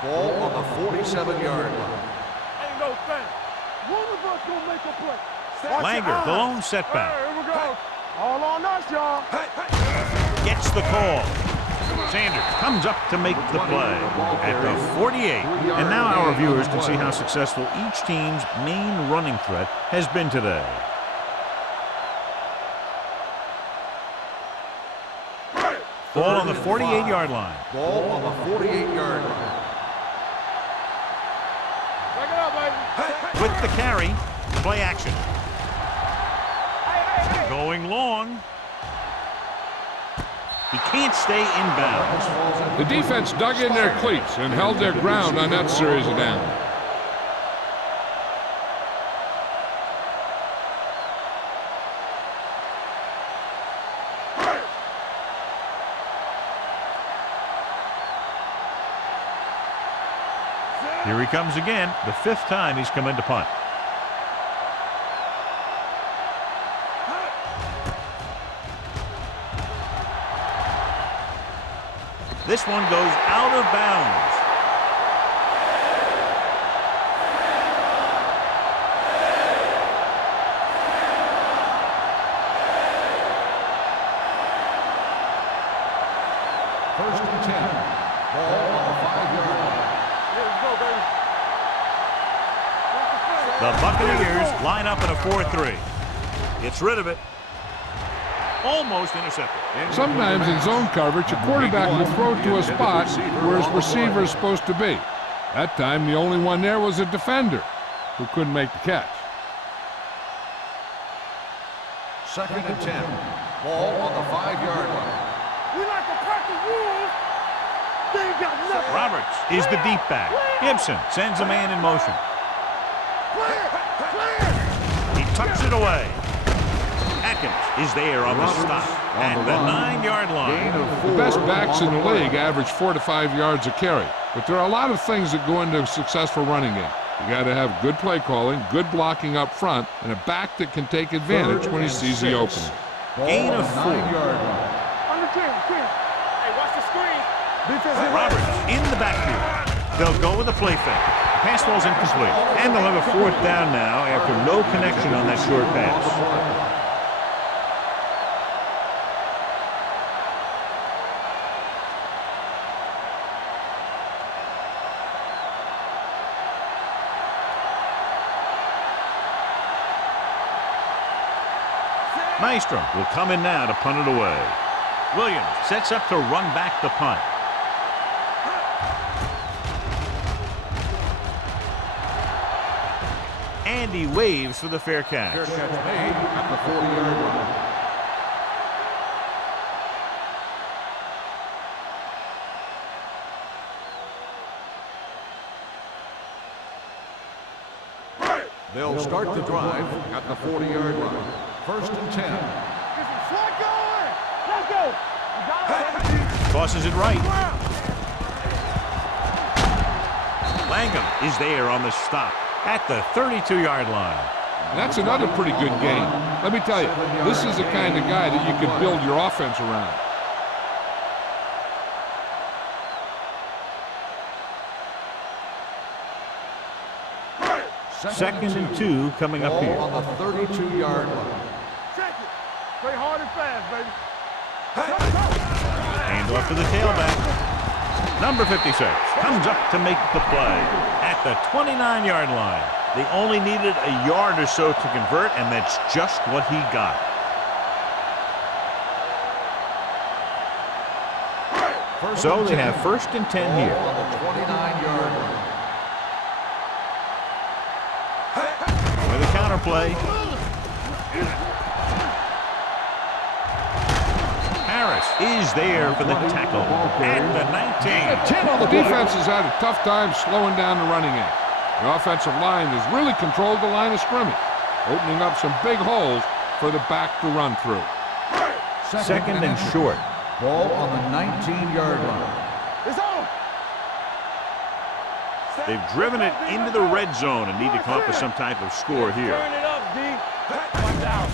Ball on the 47-yard line. Ain't no thing. One of us gonna make a play. Langer, the lone setback. Here we go. All on us, y'all. Gets the call. Sanders comes up to make the play at the 48. And now our viewers can see how successful each team's main running threat has been today. Ball on the 48-yard line. Ball on the 48-yard line. Check it out, baby. With the carry, play action. Going long. He can't stay inbounds. The defense dug in their cleats and held their ground on that series of downs. Here he comes again, the 5th time he's come into punt. This one goes out of bounds. First and 10. Ball on the 5-yard line. Let's go, baby. The Buccaneers line up in a 4-3. Gets rid of it. Almost intercepted. Sometimes in zone coverage, a quarterback will throw to a spot where his receiver is supposed to be. That time, the only one there was a defender who couldn't make the catch. Second and 10. Ball on the 5-yard line. We like to practice rules. They ain't got nothing. Roberts is the deep back. Gibson sends a man in motion. Clear. He tucks it away. Atkins is there on the stop at the 9-yard line. The best backs in the league average 4 to 5 yards a carry, but there are a lot of things that go into a successful running game. You got to have good play calling, good blocking up front, and a back that can take advantage when he sees the opening. Gain of 4. Under 10. Hey, watch the screen. Defense. Roberts in the backfield. They'll go with a play fake. Pass ball's incomplete. And they'll have a 4th down now after no connection on that short pass. Maestro will come in now to punt it away. Williams sets up to run back the punt. And he waves for the fair catch. Fair catch made at the 40-yard line. They'll start the drive at the 40-yard line. First and 10. Let's go. Tosses it right. Langham is there on the stop at the 32-yard line. And that's another pretty good game. Let me tell you, this is the kind of guy that you can build your offense around. Second and 2 coming up here. On the 32-yard line. Check it. Play hard and fast, baby. Hand off to the tailback. Number 56 comes up to make the play at the 29-yard line. They only needed a yard or so to convert, and that's just what he got. So they have first and 10 here. On the 29-yard line. With a counter play. Harris is there for the tackle at the 19. The defense has had a tough time slowing down the running game. The offensive line has really controlled the line of scrimmage, opening up some big holes for the back to run through. Second and short. Ball on the 19-yard line. It's on. They've driven it into the red zone and need to come up with some type of score here. Turn it up, D. Watch out.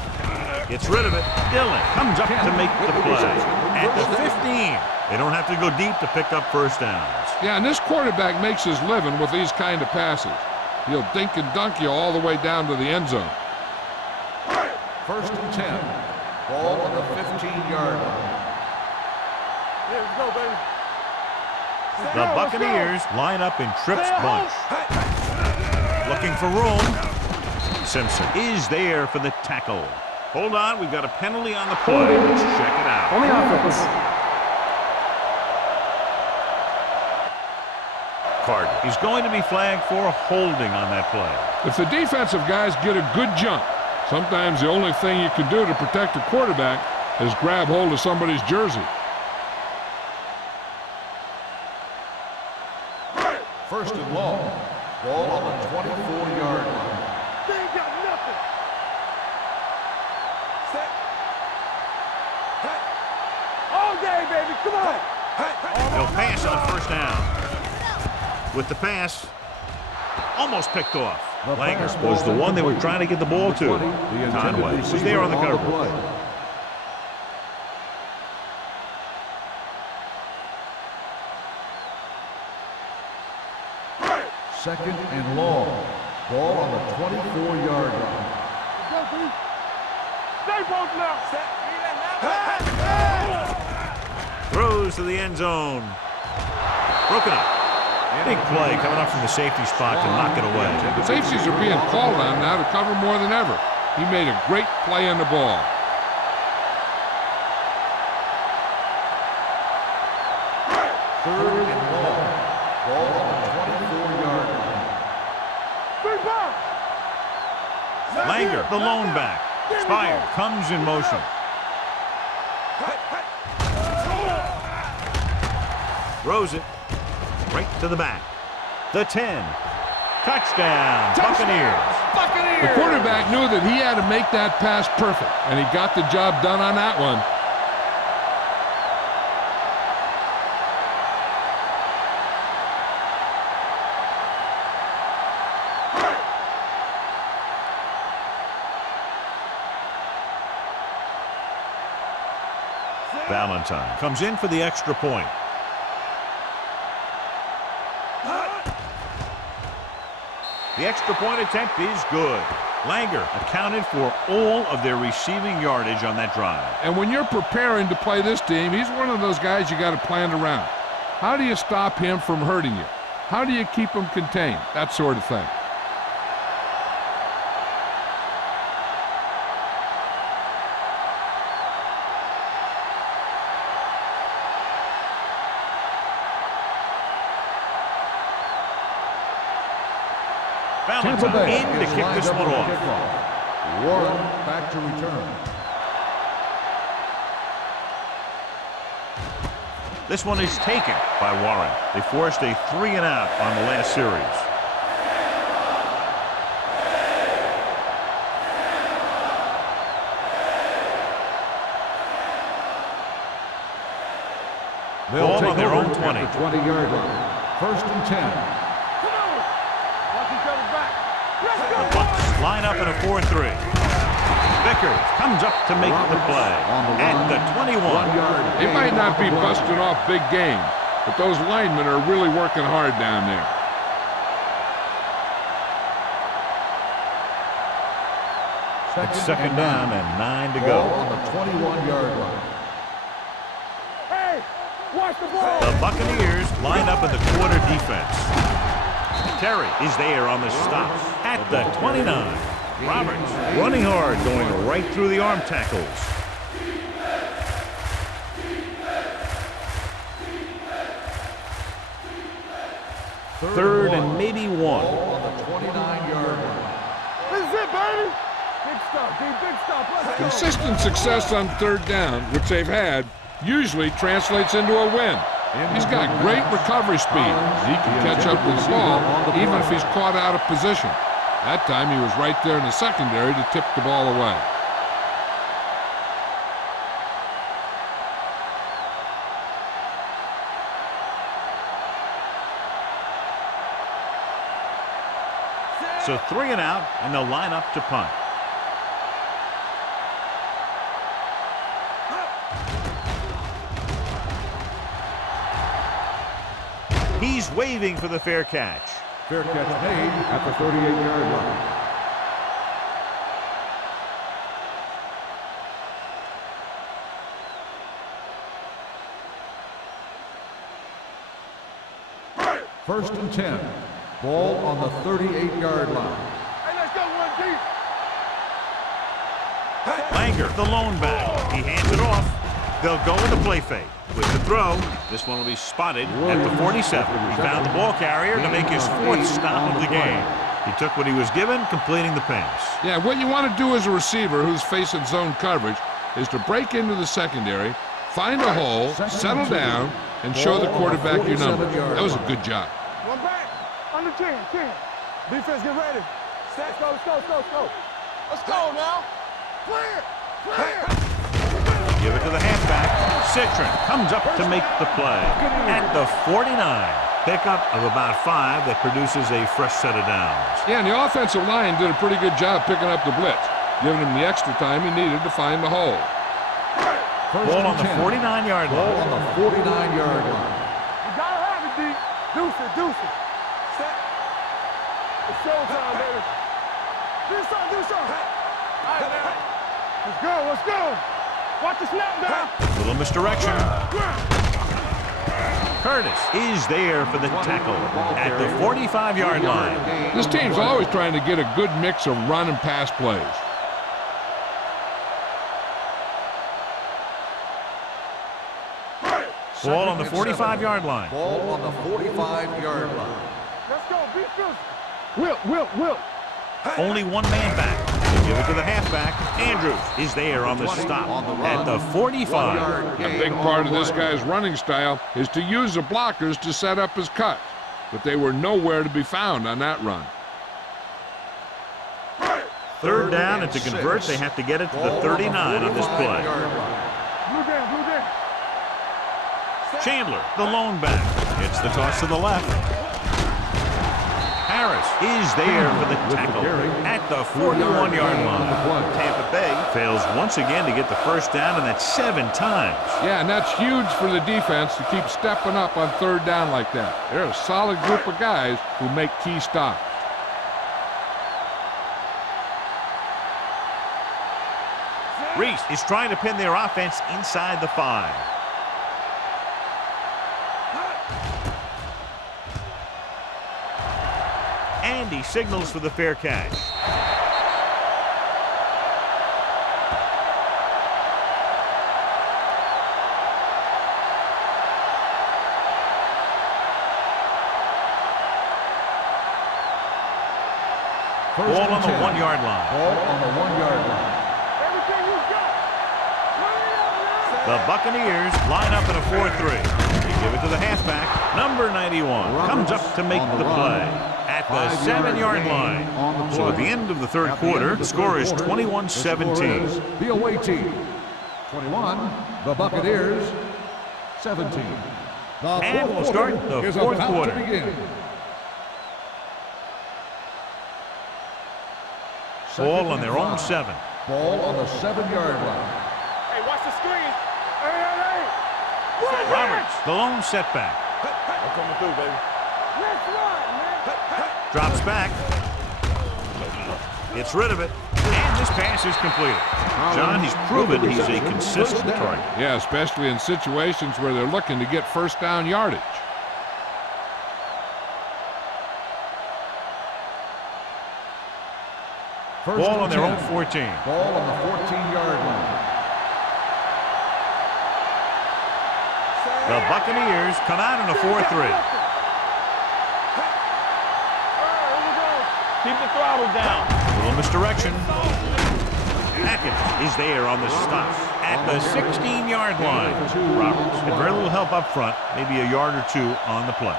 Gets rid of it. Dillon comes up to make the play at the 15. They don't have to go deep to pick up first downs. Yeah, and this quarterback makes his living with these kind of passes. He'll dink and dunk you all the way down to the end zone. First and 10. Ball on the 15-yard line. Here we go, baby. The Buccaneers line up in Tripp's bunch. Looking for room. Simpson is there for the tackle. Hold on, we've got a penalty on the play. Let's check it out. On the offense. Carter is going to be flagged for holding on that play. If the defensive guys get a good jump, sometimes the only thing you can do to protect a quarterback is grab hold of somebody's jersey. First and long. Ball on the 24-yard line. They ain't got nothing. Set. All day, baby. Come on. They'll pass on first down. With the pass, almost picked off. Langer was the one they were trying to get the ball to. Conway was there on the coverage. Second and long. Ball on the 24-yard line. Go, D. Stay both now. Throws to the end zone. Broken up. Big play coming up from the safety spot to knock it away. The safeties are being called on now to cover more than ever. He made a great play on the ball. Third and long. Ball on the 24-yard line. Big ball. Langer, the lone back. Spire comes in motion. Throws it right to the back. The 10. Touchdown, Buccaneers. The quarterback knew that he had to make that pass perfect, and he got the job done on that one. Valentine comes in for the extra point. The extra point attempt is good. Langer accounted for all of their receiving yardage on that drive. And when you're preparing to play this team, he's one of those guys you got to plan around. How do you stop him from hurting you? How do you keep him contained? That sort of thing. Valentine in to kick this one off. Warren back to return. This one is taken by Warren. They forced a 3-and-out on the last series. They'll Ball on their own 20. 20-yard line. First and 10. Come on. Watch each other back. Let's The go. Bucs line up in a 4-3. Vickers comes up to make the play at the 21. They might not be busting off big game, but those linemen are really working hard down there. It's second down and 9 to go. Ball on the 21-yard line. Hey, watch the ball. The Buccaneers line up in the quarter defense. Terry is there on the stop at the 29. Roberts running hard, going right through the arm tackles. Third and maybe 1. Ball on the 29-yard line. This is it, baby. Big stop, D. Big stop. Let's go. Consistent success on third down, which they've had, usually translates into a win. He's got great recovery speed. He can catch up with the ball even if he's caught out of position. That time he was right there in the secondary to tip the ball away. So 3 and out, and they'll line up to punt. He's waving for the fair catch. Fair catch made at the 38-yard line. First and 10. Ball on the 38-yard line. Hey, let's go, 1 deep. Langer, the lone back. He hands it off. They'll go with the play fake. With the throw, this one will be spotted at the 47. He found the ball carrier to make his 4th stop of the game. He took what he was given, completing the pass. Yeah, what you want to do as a receiver who's facing zone coverage is to break into the secondary, find a hole, settle down, and show the quarterback your number. That was a good job. One back. Under 10. Defense, get ready. Let's go, let's go, let's go, let's go. Let's go now. Clear. Give it to the halfback. Citron comes up to make the play at the 49. Pickup of about 5 that produces a fresh set of downs. Yeah, and the offensive line did a pretty good job picking up the blitz, giving him the extra time he needed to find the hole. Ball on the 49-yard line. Ball on the 49-yard line. You gotta have it, D. Deuce it. Set. It's showtime, baby. Do something. All right, man. Let's go. Watch the snap down. Little misdirection. Curtis is there for the tackle at the 45-yard line. This team's always trying to get a good mix of run and pass plays. Ball on the 45-yard line. Ball on the 45-yard line. Let's go. Be physical. Will. Only one man back. They give it to the halfback. Andrews is there on the stop at the 45. A big part of this guy's running style is to use the blockers to set up his cut, but they were nowhere to be found on that run. Third down, and to convert, they have to get it to the 39 on this play. Blue down. Chandler, the lone back, gets the toss to the left. Harris is there for the tackle at the 41-yard line. Tampa Bay fails once again to get the first down, and that's 7 times. Yeah, and that's huge for the defense to keep stepping up on third down like that. They're a solid group of guys who make key stops. Reese is trying to pin their offense inside the 5. And he signals for the fair catch. Ball on the 1-yard line. Ball on the 1-yard line. Everything you got. Turn it up, The Buccaneers line up in a 4-3. They give it to the halfback. Number 91 comes up to make the play at the 7-yard line. So at the end of the third quarter, the score is 21-17. The away team, 21. The Buccaneers, 17. And we'll start the is fourth about quarter. to begin. Ball on their own 7. Ball on the 7-yard line. Hey, watch the screen. Hey. Roberts, the lone setback. I'm coming through, baby. Let's run, man. Drops back. Gets rid of it. And this pass is completed. John, he's proven he's a consistent target. Yeah, especially in situations where they're looking to get first down yardage. Ball on their own 14. Ball on the 14-yard line. The Buccaneers come out in a 4-3. Keep the throttle down. Little misdirection. Atkins is there on the stop at the 16-yard line. Roberts had very little help up front, maybe a yard or two on the play.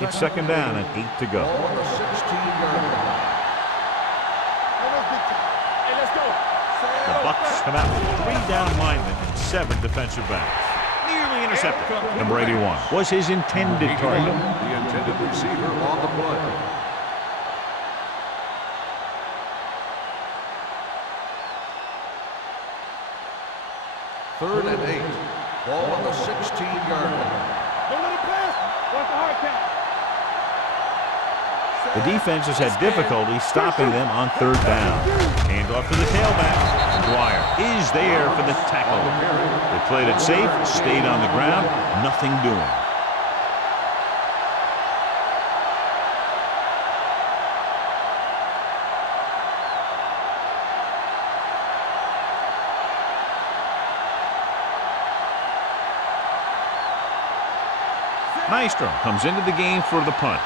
It's second down and 8 to go. Ball on the 16-yard line. Hey, let's go. The Bucs come out with 3 down linemen and 7 defensive backs. Nearly intercepted. Number 81 was his intended target. The intended receiver on the play. Third and 8. Ball on the 16-yard line. Don't let it pass. Watch the hard count. The defense has had difficulty stopping them on 3rd down. Handoff to the tailback. Dwyer is there for the tackle. They played it safe, stayed on the ground, nothing doing. Nystrom comes into the game for the punt.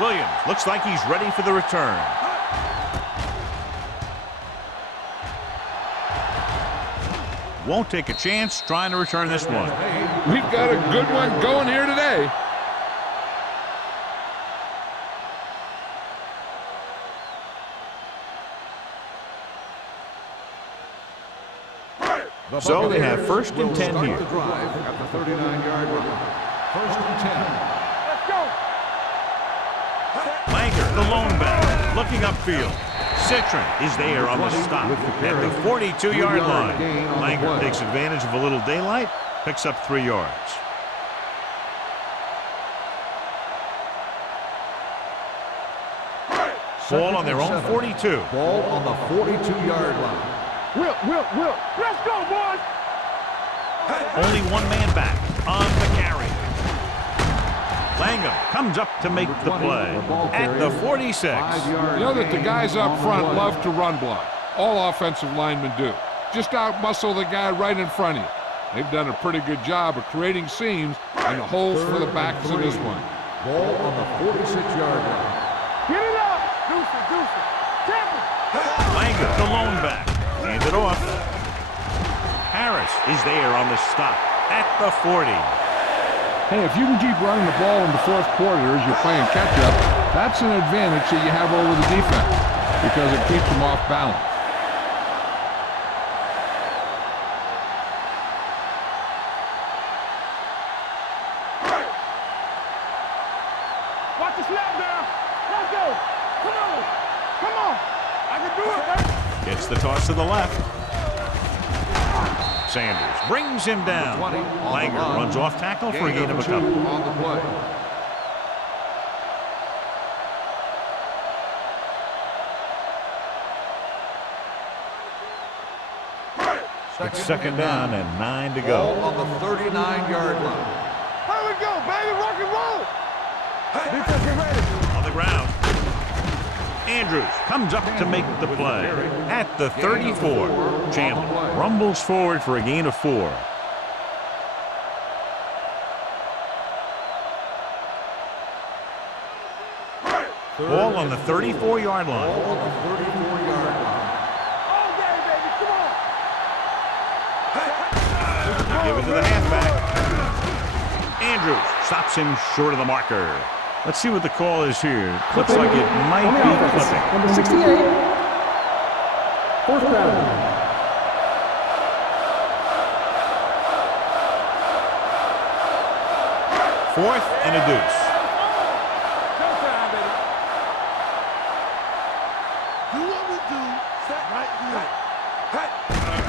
Williams looks like he's ready for the return. Won't take a chance trying to return this one. We've got a good one going here today. So they have 1st and 10 here. The drive at the 39-yard line. 1st and 10. Let's go. Langer, the lone back, looking upfield. Citron is there on the stop at the 42-yard line. Langer takes advantage of a little daylight, picks up 3 yards. Ball on their own 42. Ball on the 42-yard line. Will. Let's go, boys. Only 1 man back on the carry. Langham comes up to make the play at the 46. You know that the guys up front love to run block. All offensive linemen do. Just out-muscle the guy right in front of you. They've done a pretty good job of creating seams and holes for the backs in this one. Ball on the 46-yard line. Get it up. Deuce it. Tap Langer, the lone back. Hand it off. Harris is there on the stop at the 40. Hey, if you can keep running the ball in the 4th quarter as you're playing catch-up, that's an advantage that you have over the defense because it keeps them off balance. Watch the snap now. Let's go. Come on. I can do it, baby. Gets the toss to the left. Sanders brings him down. Langer runs off tackle for a gain of a couple. On the play. It's second down and 9 to Ball go. on the 39-yard line. Here we go, baby. Rock and roll. Defense, get ready. On the ground. Andrews comes up to make the play at the 34. Chandler rumbles forward for a gain of 4. Ball on the 34-yard line. Ball on the 34-yard line. All day, baby. Come on. Give it to the halfback. Andrews stops him short of the marker. Let's see what the call is here. Looks like it might be clipping. Number 68. 4th down. 4th and a deuce.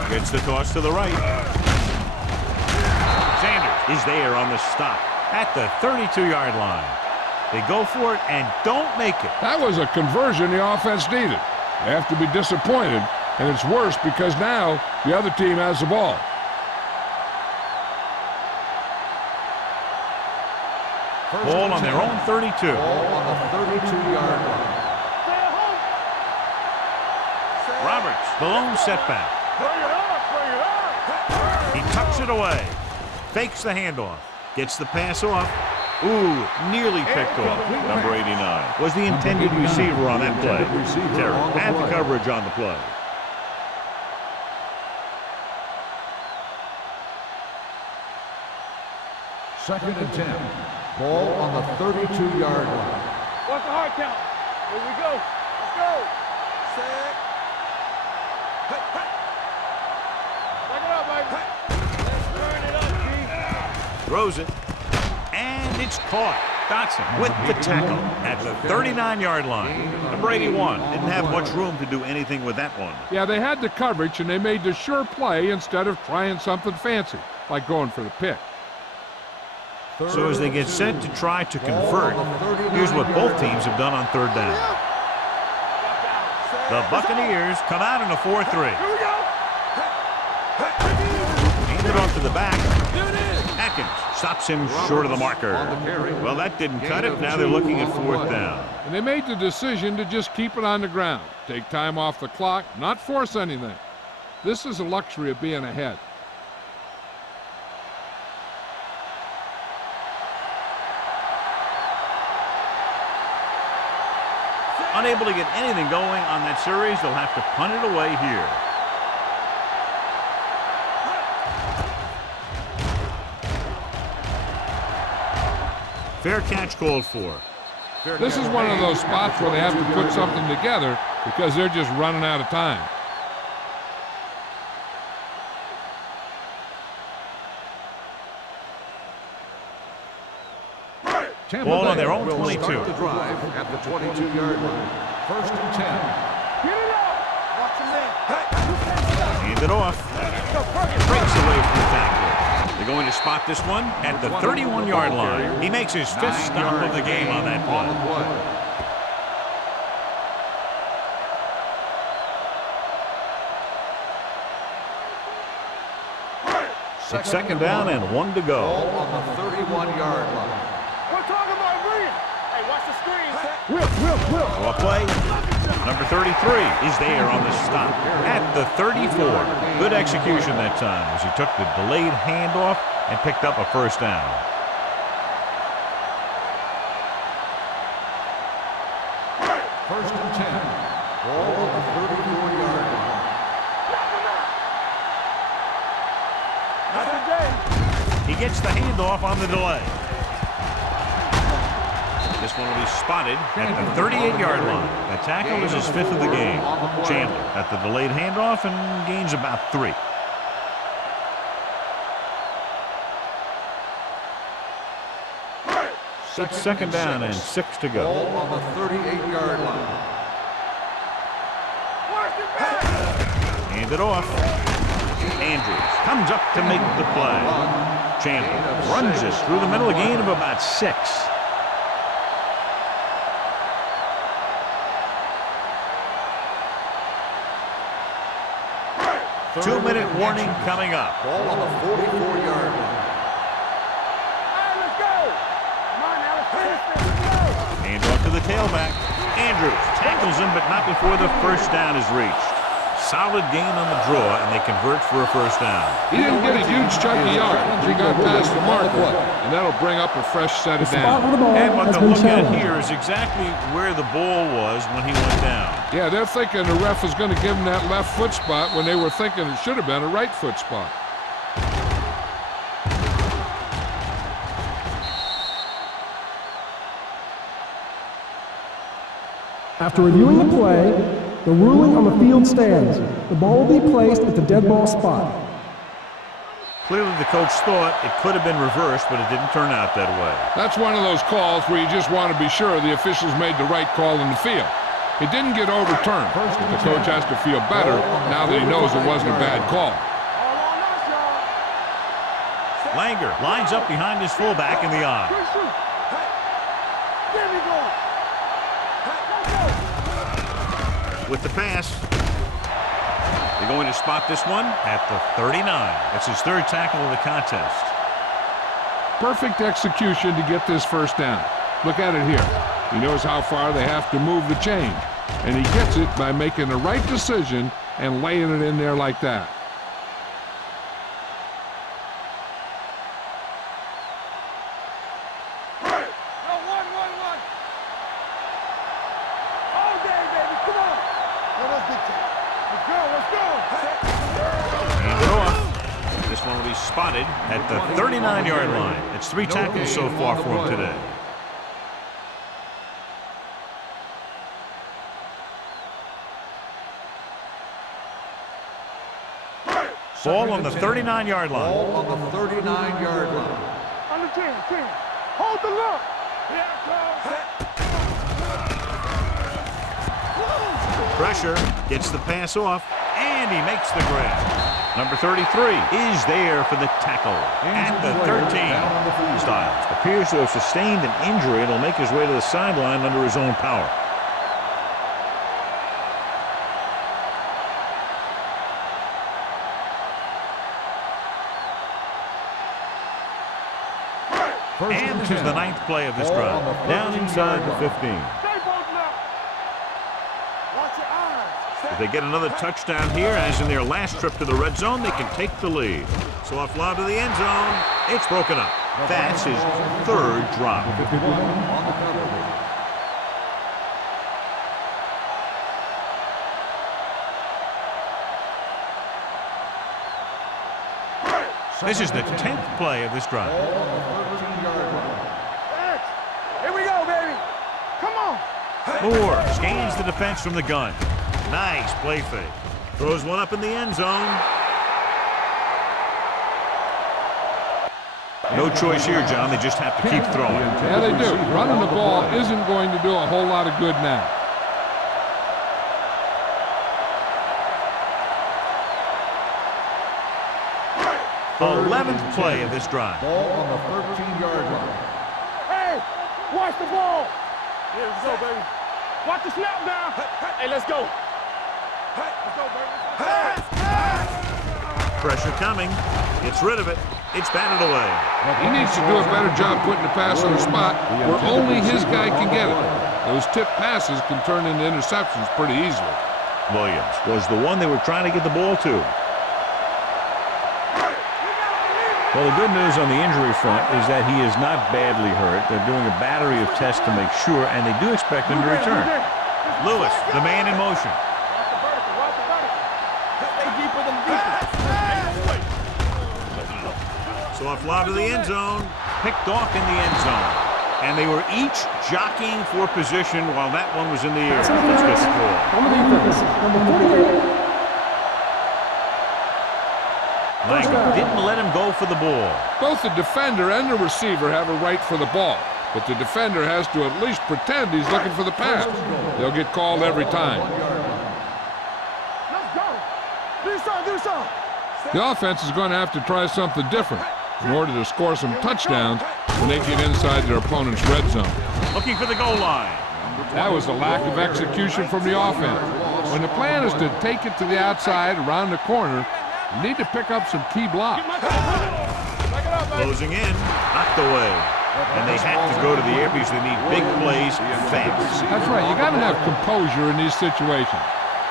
Gets the toss to the right. Sanders is there on the stop at the 32-yard line. They go for it and don't make it. That was a conversion the offense needed. They have to be disappointed, and it's worse because now the other team has the ball. Ball on their own 32. Ball on the 32-yard line. Roberts, the lone setback. Bring it on, bring it on. He tucks it away. Fakes the handoff. Gets the pass off. Ooh, nearly picked off. Number 89 was the intended receiver on that play. Terry had the coverage on the play. Second and 10. Ball on the 32-yard line. What's the hard count? Here we go. Let's go. Set. Back it up, baby. Let's burn it up, Chief. Throws it. And it's caught. Dotson with the tackle at the 39-yard line. Number 81 didn't have much room to do anything with that one. Yeah, they had the coverage, and they made the sure play instead of trying something fancy, like going for the pick. So as they get set to try to convert, here's what both teams have done on third down. The Buccaneers come out in a 4-3. Here we go. Handed off to the back. Atkins stops him short of the marker. Well, that didn't cut it. Now they're looking at fourth down. And they made the decision to just keep it on the ground, take time off the clock, not force anything. This is a luxury of being ahead. Unable to get anything going on that series, they'll have to punt it away here. Fair catch called for. This is one of those spots where they have to put something together because they're just running out of time. Ball on their own will 22. start the drive at the 22-yard line. First and 10. Get it up. Watch him in. Hand it off. Breaks away from the tackle. They're going to spot this one at the 31-yard line. He makes his fifth stop of the game on that play. It's second down and 1 to go. Ball on the 31-yard line. We're talking about bringing. Hey, watch the screen. Will. A play. Number 33 is there on the stop at the 34. Good execution that time as he took the delayed handoff and picked up a first down. First and 10. Ball on the 34-yard line. Not today. He gets the handoff on the delay. This one will be spotted at the 38-yard line. The tackle is his fifth of the game. Chandler at the delayed handoff and gains about 3. It's second down and 6 to go. Ball on the 38-yard line. Hand it off. Andrews comes up to make the play. Chandler runs it through the middle, a gain of about 6. Two-minute warning coming up. Ball on the 44-yard line. Hey, let's go. Come on now, let's finish this. Let's go. Hand off to the tailback. Andrews tackles him, but not before the first down is reached. Solid gain on the draw, and they convert for a first down. He didn't get a huge chunk of yards. He got past the marker, and that'll bring up a fresh set of Spot downs. on the ball And what has to been look at challenged. here is exactly where the ball was when he went down. Yeah, they're thinking the ref is going to give him that left foot spot when they were thinking it should have been a right foot spot. After reviewing the play, the ruling on the field stands. The ball will be placed at the dead ball spot. Clearly the coach thought it could have been reversed, but it didn't turn out that way. That's one of those calls where you just want to be sure the officials made the right call in the field. It didn't get overturned. The coach has to feel better now that he knows it wasn't a bad call. Langer lines up behind his fullback in the eye. With the pass. They're going to spot this one at the 39. That's his third tackle of the contest. Perfect execution to get this first down. Look at it here. He knows how far they have to move the chain, and he gets it by making the right decision and laying it in there like that. Spotted at the 39-yard line. It's 3 tackles so far for him today. Ball on the 39-yard line. Ball on the 39-yard line. On the 10. Hold the look. Pressure gets the pass off, and he makes the grab. Number 33 is there for the tackle at the 13. Styles appears to have sustained an injury and will make his way to the sideline under his own power. And this is the 9th play of this drive. Down inside the 15. If they get another touchdown here, as in their last trip to the red zone, they can take the lead. Soft lob to the end zone. It's broken up. That's his 3rd drop. This is the 10th play of this drive. Here we go, baby. Come on. Moore scans the defense from the gun. Nice play fake. Throws one up in the end zone. No choice here, John. They just have to keep throwing. Yeah, they do. Running the ball isn't going to do a whole lot of good now. The 11th play of this drive. Ball on the 13-yard line. Hey, watch the ball. Here we go, baby. Watch the snap down. Hey, let's go. Let's go, baby. Pressure coming. Gets rid of it. It's batted away. He needs to do a better job putting the pass on the spot where only his guy can get it. Those tip passes can turn into interceptions pretty easily. Williams was the one they were trying to get the ball to. Well, the good news on the injury front is that he is not badly hurt. They're doing a battery of tests to make sure, and they do expect him to return. Lewis, the man in motion. Soft lob to the end zone. Picked off in the end zone. And they were each jockeying for position while that one was in the air. Let's get the ball. On the defense, number 48. Lang didn't let him go for the ball. Both the defender and the receiver have a right for the ball, but the defender has to at least pretend he's looking for the pass. They'll get called every time. Let's go. Do something. The offense is going to have to try something different in order to score some touchdowns when they get inside their opponent's red zone. Looking for the goal line. That was a lack of execution from the offense. When the plan is to take it to the outside around the corner, you need to pick up some key blocks. Closing in, knocked away. And they have to go to the air because they need big plays fast. That's right. You got to have composure in these situations.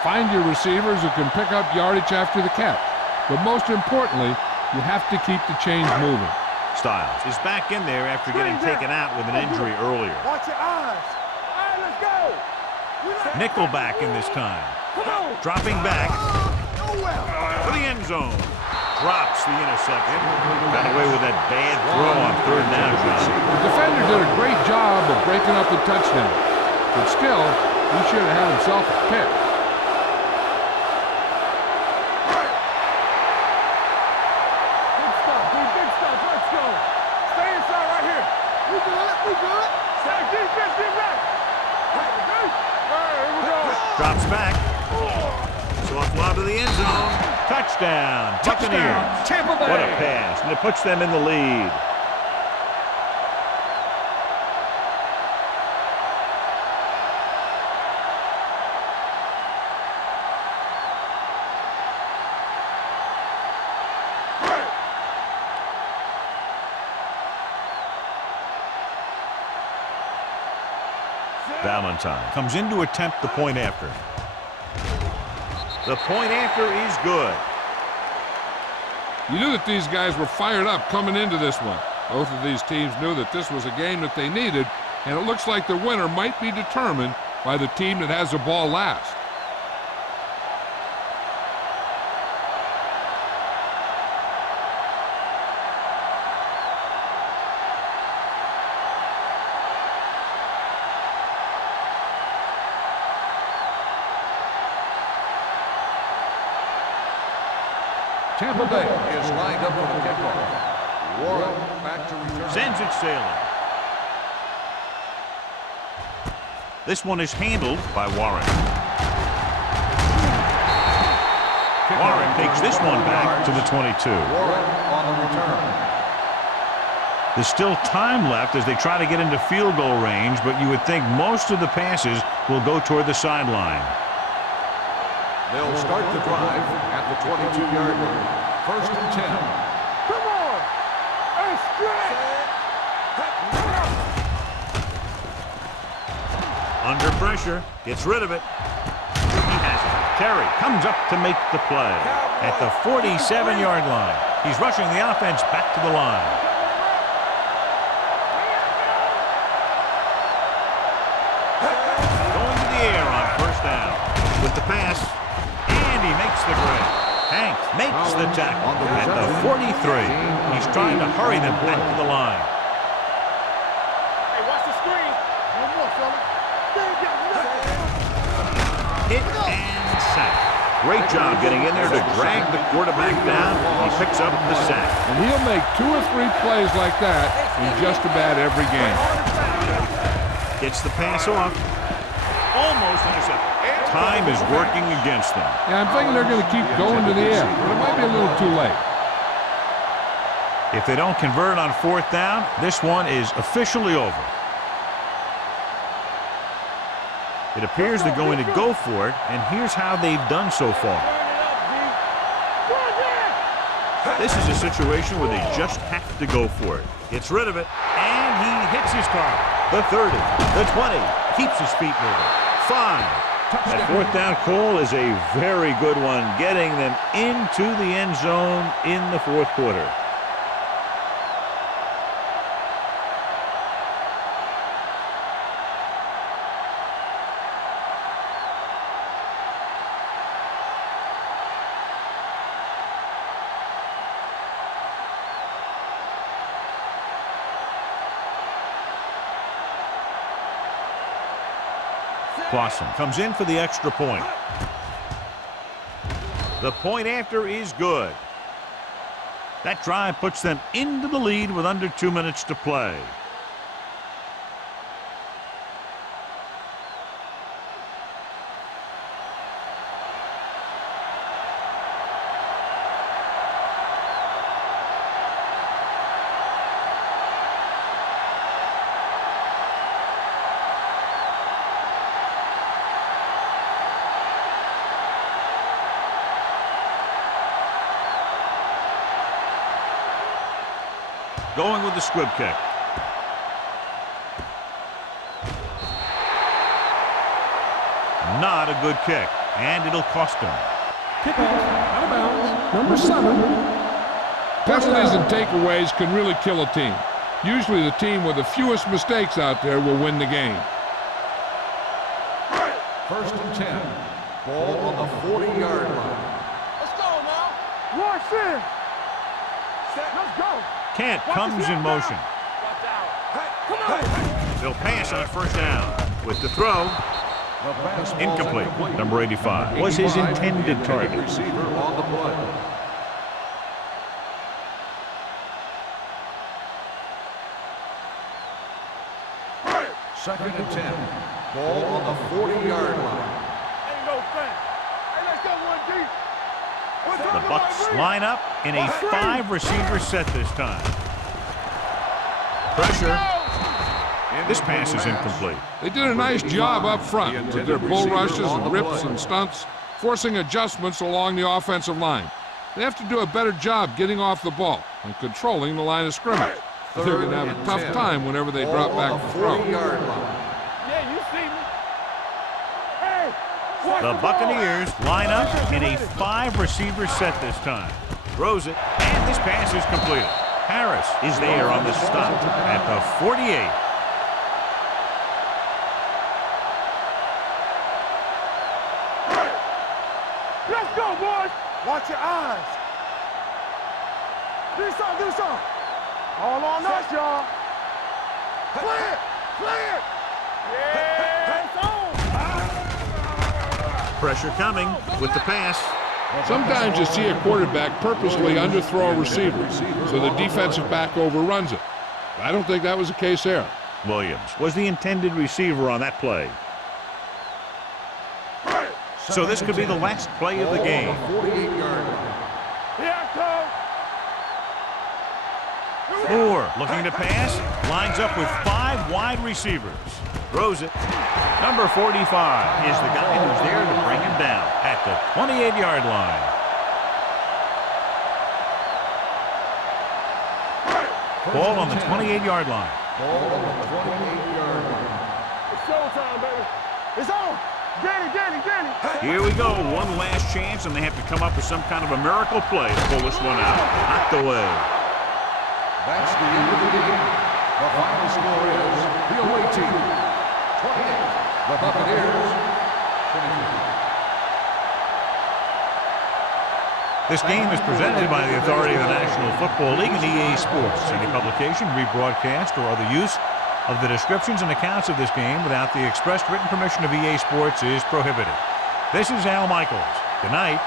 Find your receivers who can pick up yardage after the catch. But most importantly, you have to keep the chains moving. Styles is back in there after getting taken out with an injury earlier. Watch your eyes. All right, let's go. Nickelback in this time. Dropping back for the end zone. Drops the interception. Got away with that bad throw on 3rd down, John. The defender did a great job of breaking up the touchdown. But still, he should have had himself a pick. Big stuff, dude. Big stuff. Let's go. Stay inside right here. We good. Say defense, get ready. Hey, here we go. Drops back. Soft lob to the end zone. Touchdown, Buccaneers. Tampa Bay. What a pass, and it puts them in the lead. Valentine comes in to attempt the point after. The point after is good. You knew that these guys were fired up coming into this one. Both of these teams knew that this was a game that they needed, and it looks like the winner might be determined by the team that has the ball last. Tampa Bay is lined up for the kickoff. Warren back to return. Sends it sailing. This one is handled by Warren. Warren takes this one back to the 22. Warren on the return. There's still time left as they try to get into field goal range, but you would think most of the passes will go toward the sideline. They'll start the drive at the 22-yard line. 1st and 10. Come on! Hey, stretch! Under pressure, gets rid of it. He has it. Terry comes up to make the play at the 47-yard line. He's rushing the offense back to the line. Going to the air on 1st down with the pass. He makes the grab. Hank makes the tackle at the 43. He's trying to hurry them back to the line. Hey, watch the screen. One more, fella. Hit and sack. Great job getting in there to drag the quarterback down. He picks up the sack. And he'll make 2 or 3 plays like that in just about every game. Gets the pass off. Almost intercepted. Time is working against them. Yeah, I'm thinking they're going to keep going to the air, but it might be a little too late. If they don't convert on 4th down, this one is officially over. It appears they're going to go for it, and here's how they've done so far. This is a situation where they just have to go for it. Gets rid of it, and he hits his target. The 30, the 20, keeps his feet moving. 5. That 4th down call is a very good one, getting them into the end zone in the 4th quarter. Clausen comes in for the extra point. The point after is good. That drive puts them into the lead with under 2 minutes to play. Going with the squib kick. Not a good kick, and it'll cost him. Kickoff, out of bounds, number 7. Penalties and takeaways can really kill a team. Usually the team with the fewest mistakes out there will win the game. 1st and 10. Ball on the 40-yard line. Let's go now. Watch in. Let's go. Kent comes in motion. Come on. They'll pass on 1st down. With the throw, The pass ball's incomplete. Number 85 was his intended target. Receiver on the play. Second and 10. Ball on the 40-yard line. Hey, let's go 1 deep. The Bucks line up in a 5-receiver set this time. Pressure. This pass is incomplete. They did a nice job up front with their bull rushes and rips and stunts, forcing adjustments along the offensive line. They have to do a better job getting off the ball and controlling the line of scrimmage. They're going to have a tough time whenever they drop back to throw. Yeah, you see me. Hey, watch The Buccaneers line up in a 5-receiver set this time. Throws it, and this pass is completed. Harris is there on the stop at the 48. Let's go, boys. Watch your eyes. Do something. All on us, y'all. Play it. Yeah, it's on. Pressure coming with the pass. Sometimes you see a quarterback purposely underthrow receivers so the defensive back overruns it. I don't think that was the case there. Williams was the intended receiver on that play. So this could be the last play of the game. 48-yard line. Here I come. Moore looking to pass, lines up with 5 wide receivers. Throws it. Number 45 is the guy who's there to bring him down at the 28-yard line. Ball on the 28-yard line. Ball on the 28-yard line. It's showtime, baby. It's on. Get it. Here we go. One last chance, and they have to come up with some kind of a miracle play to pull this one out. Knocked away. That's the end of the game. The final score is the away team 28. The Buccaneers 22. This game is presented by the authority of the National Football League and EA Sports. Any publication, rebroadcast, or other use of the descriptions and accounts of this game without the expressed written permission of EA Sports is prohibited. This is Al Michaels. Good night.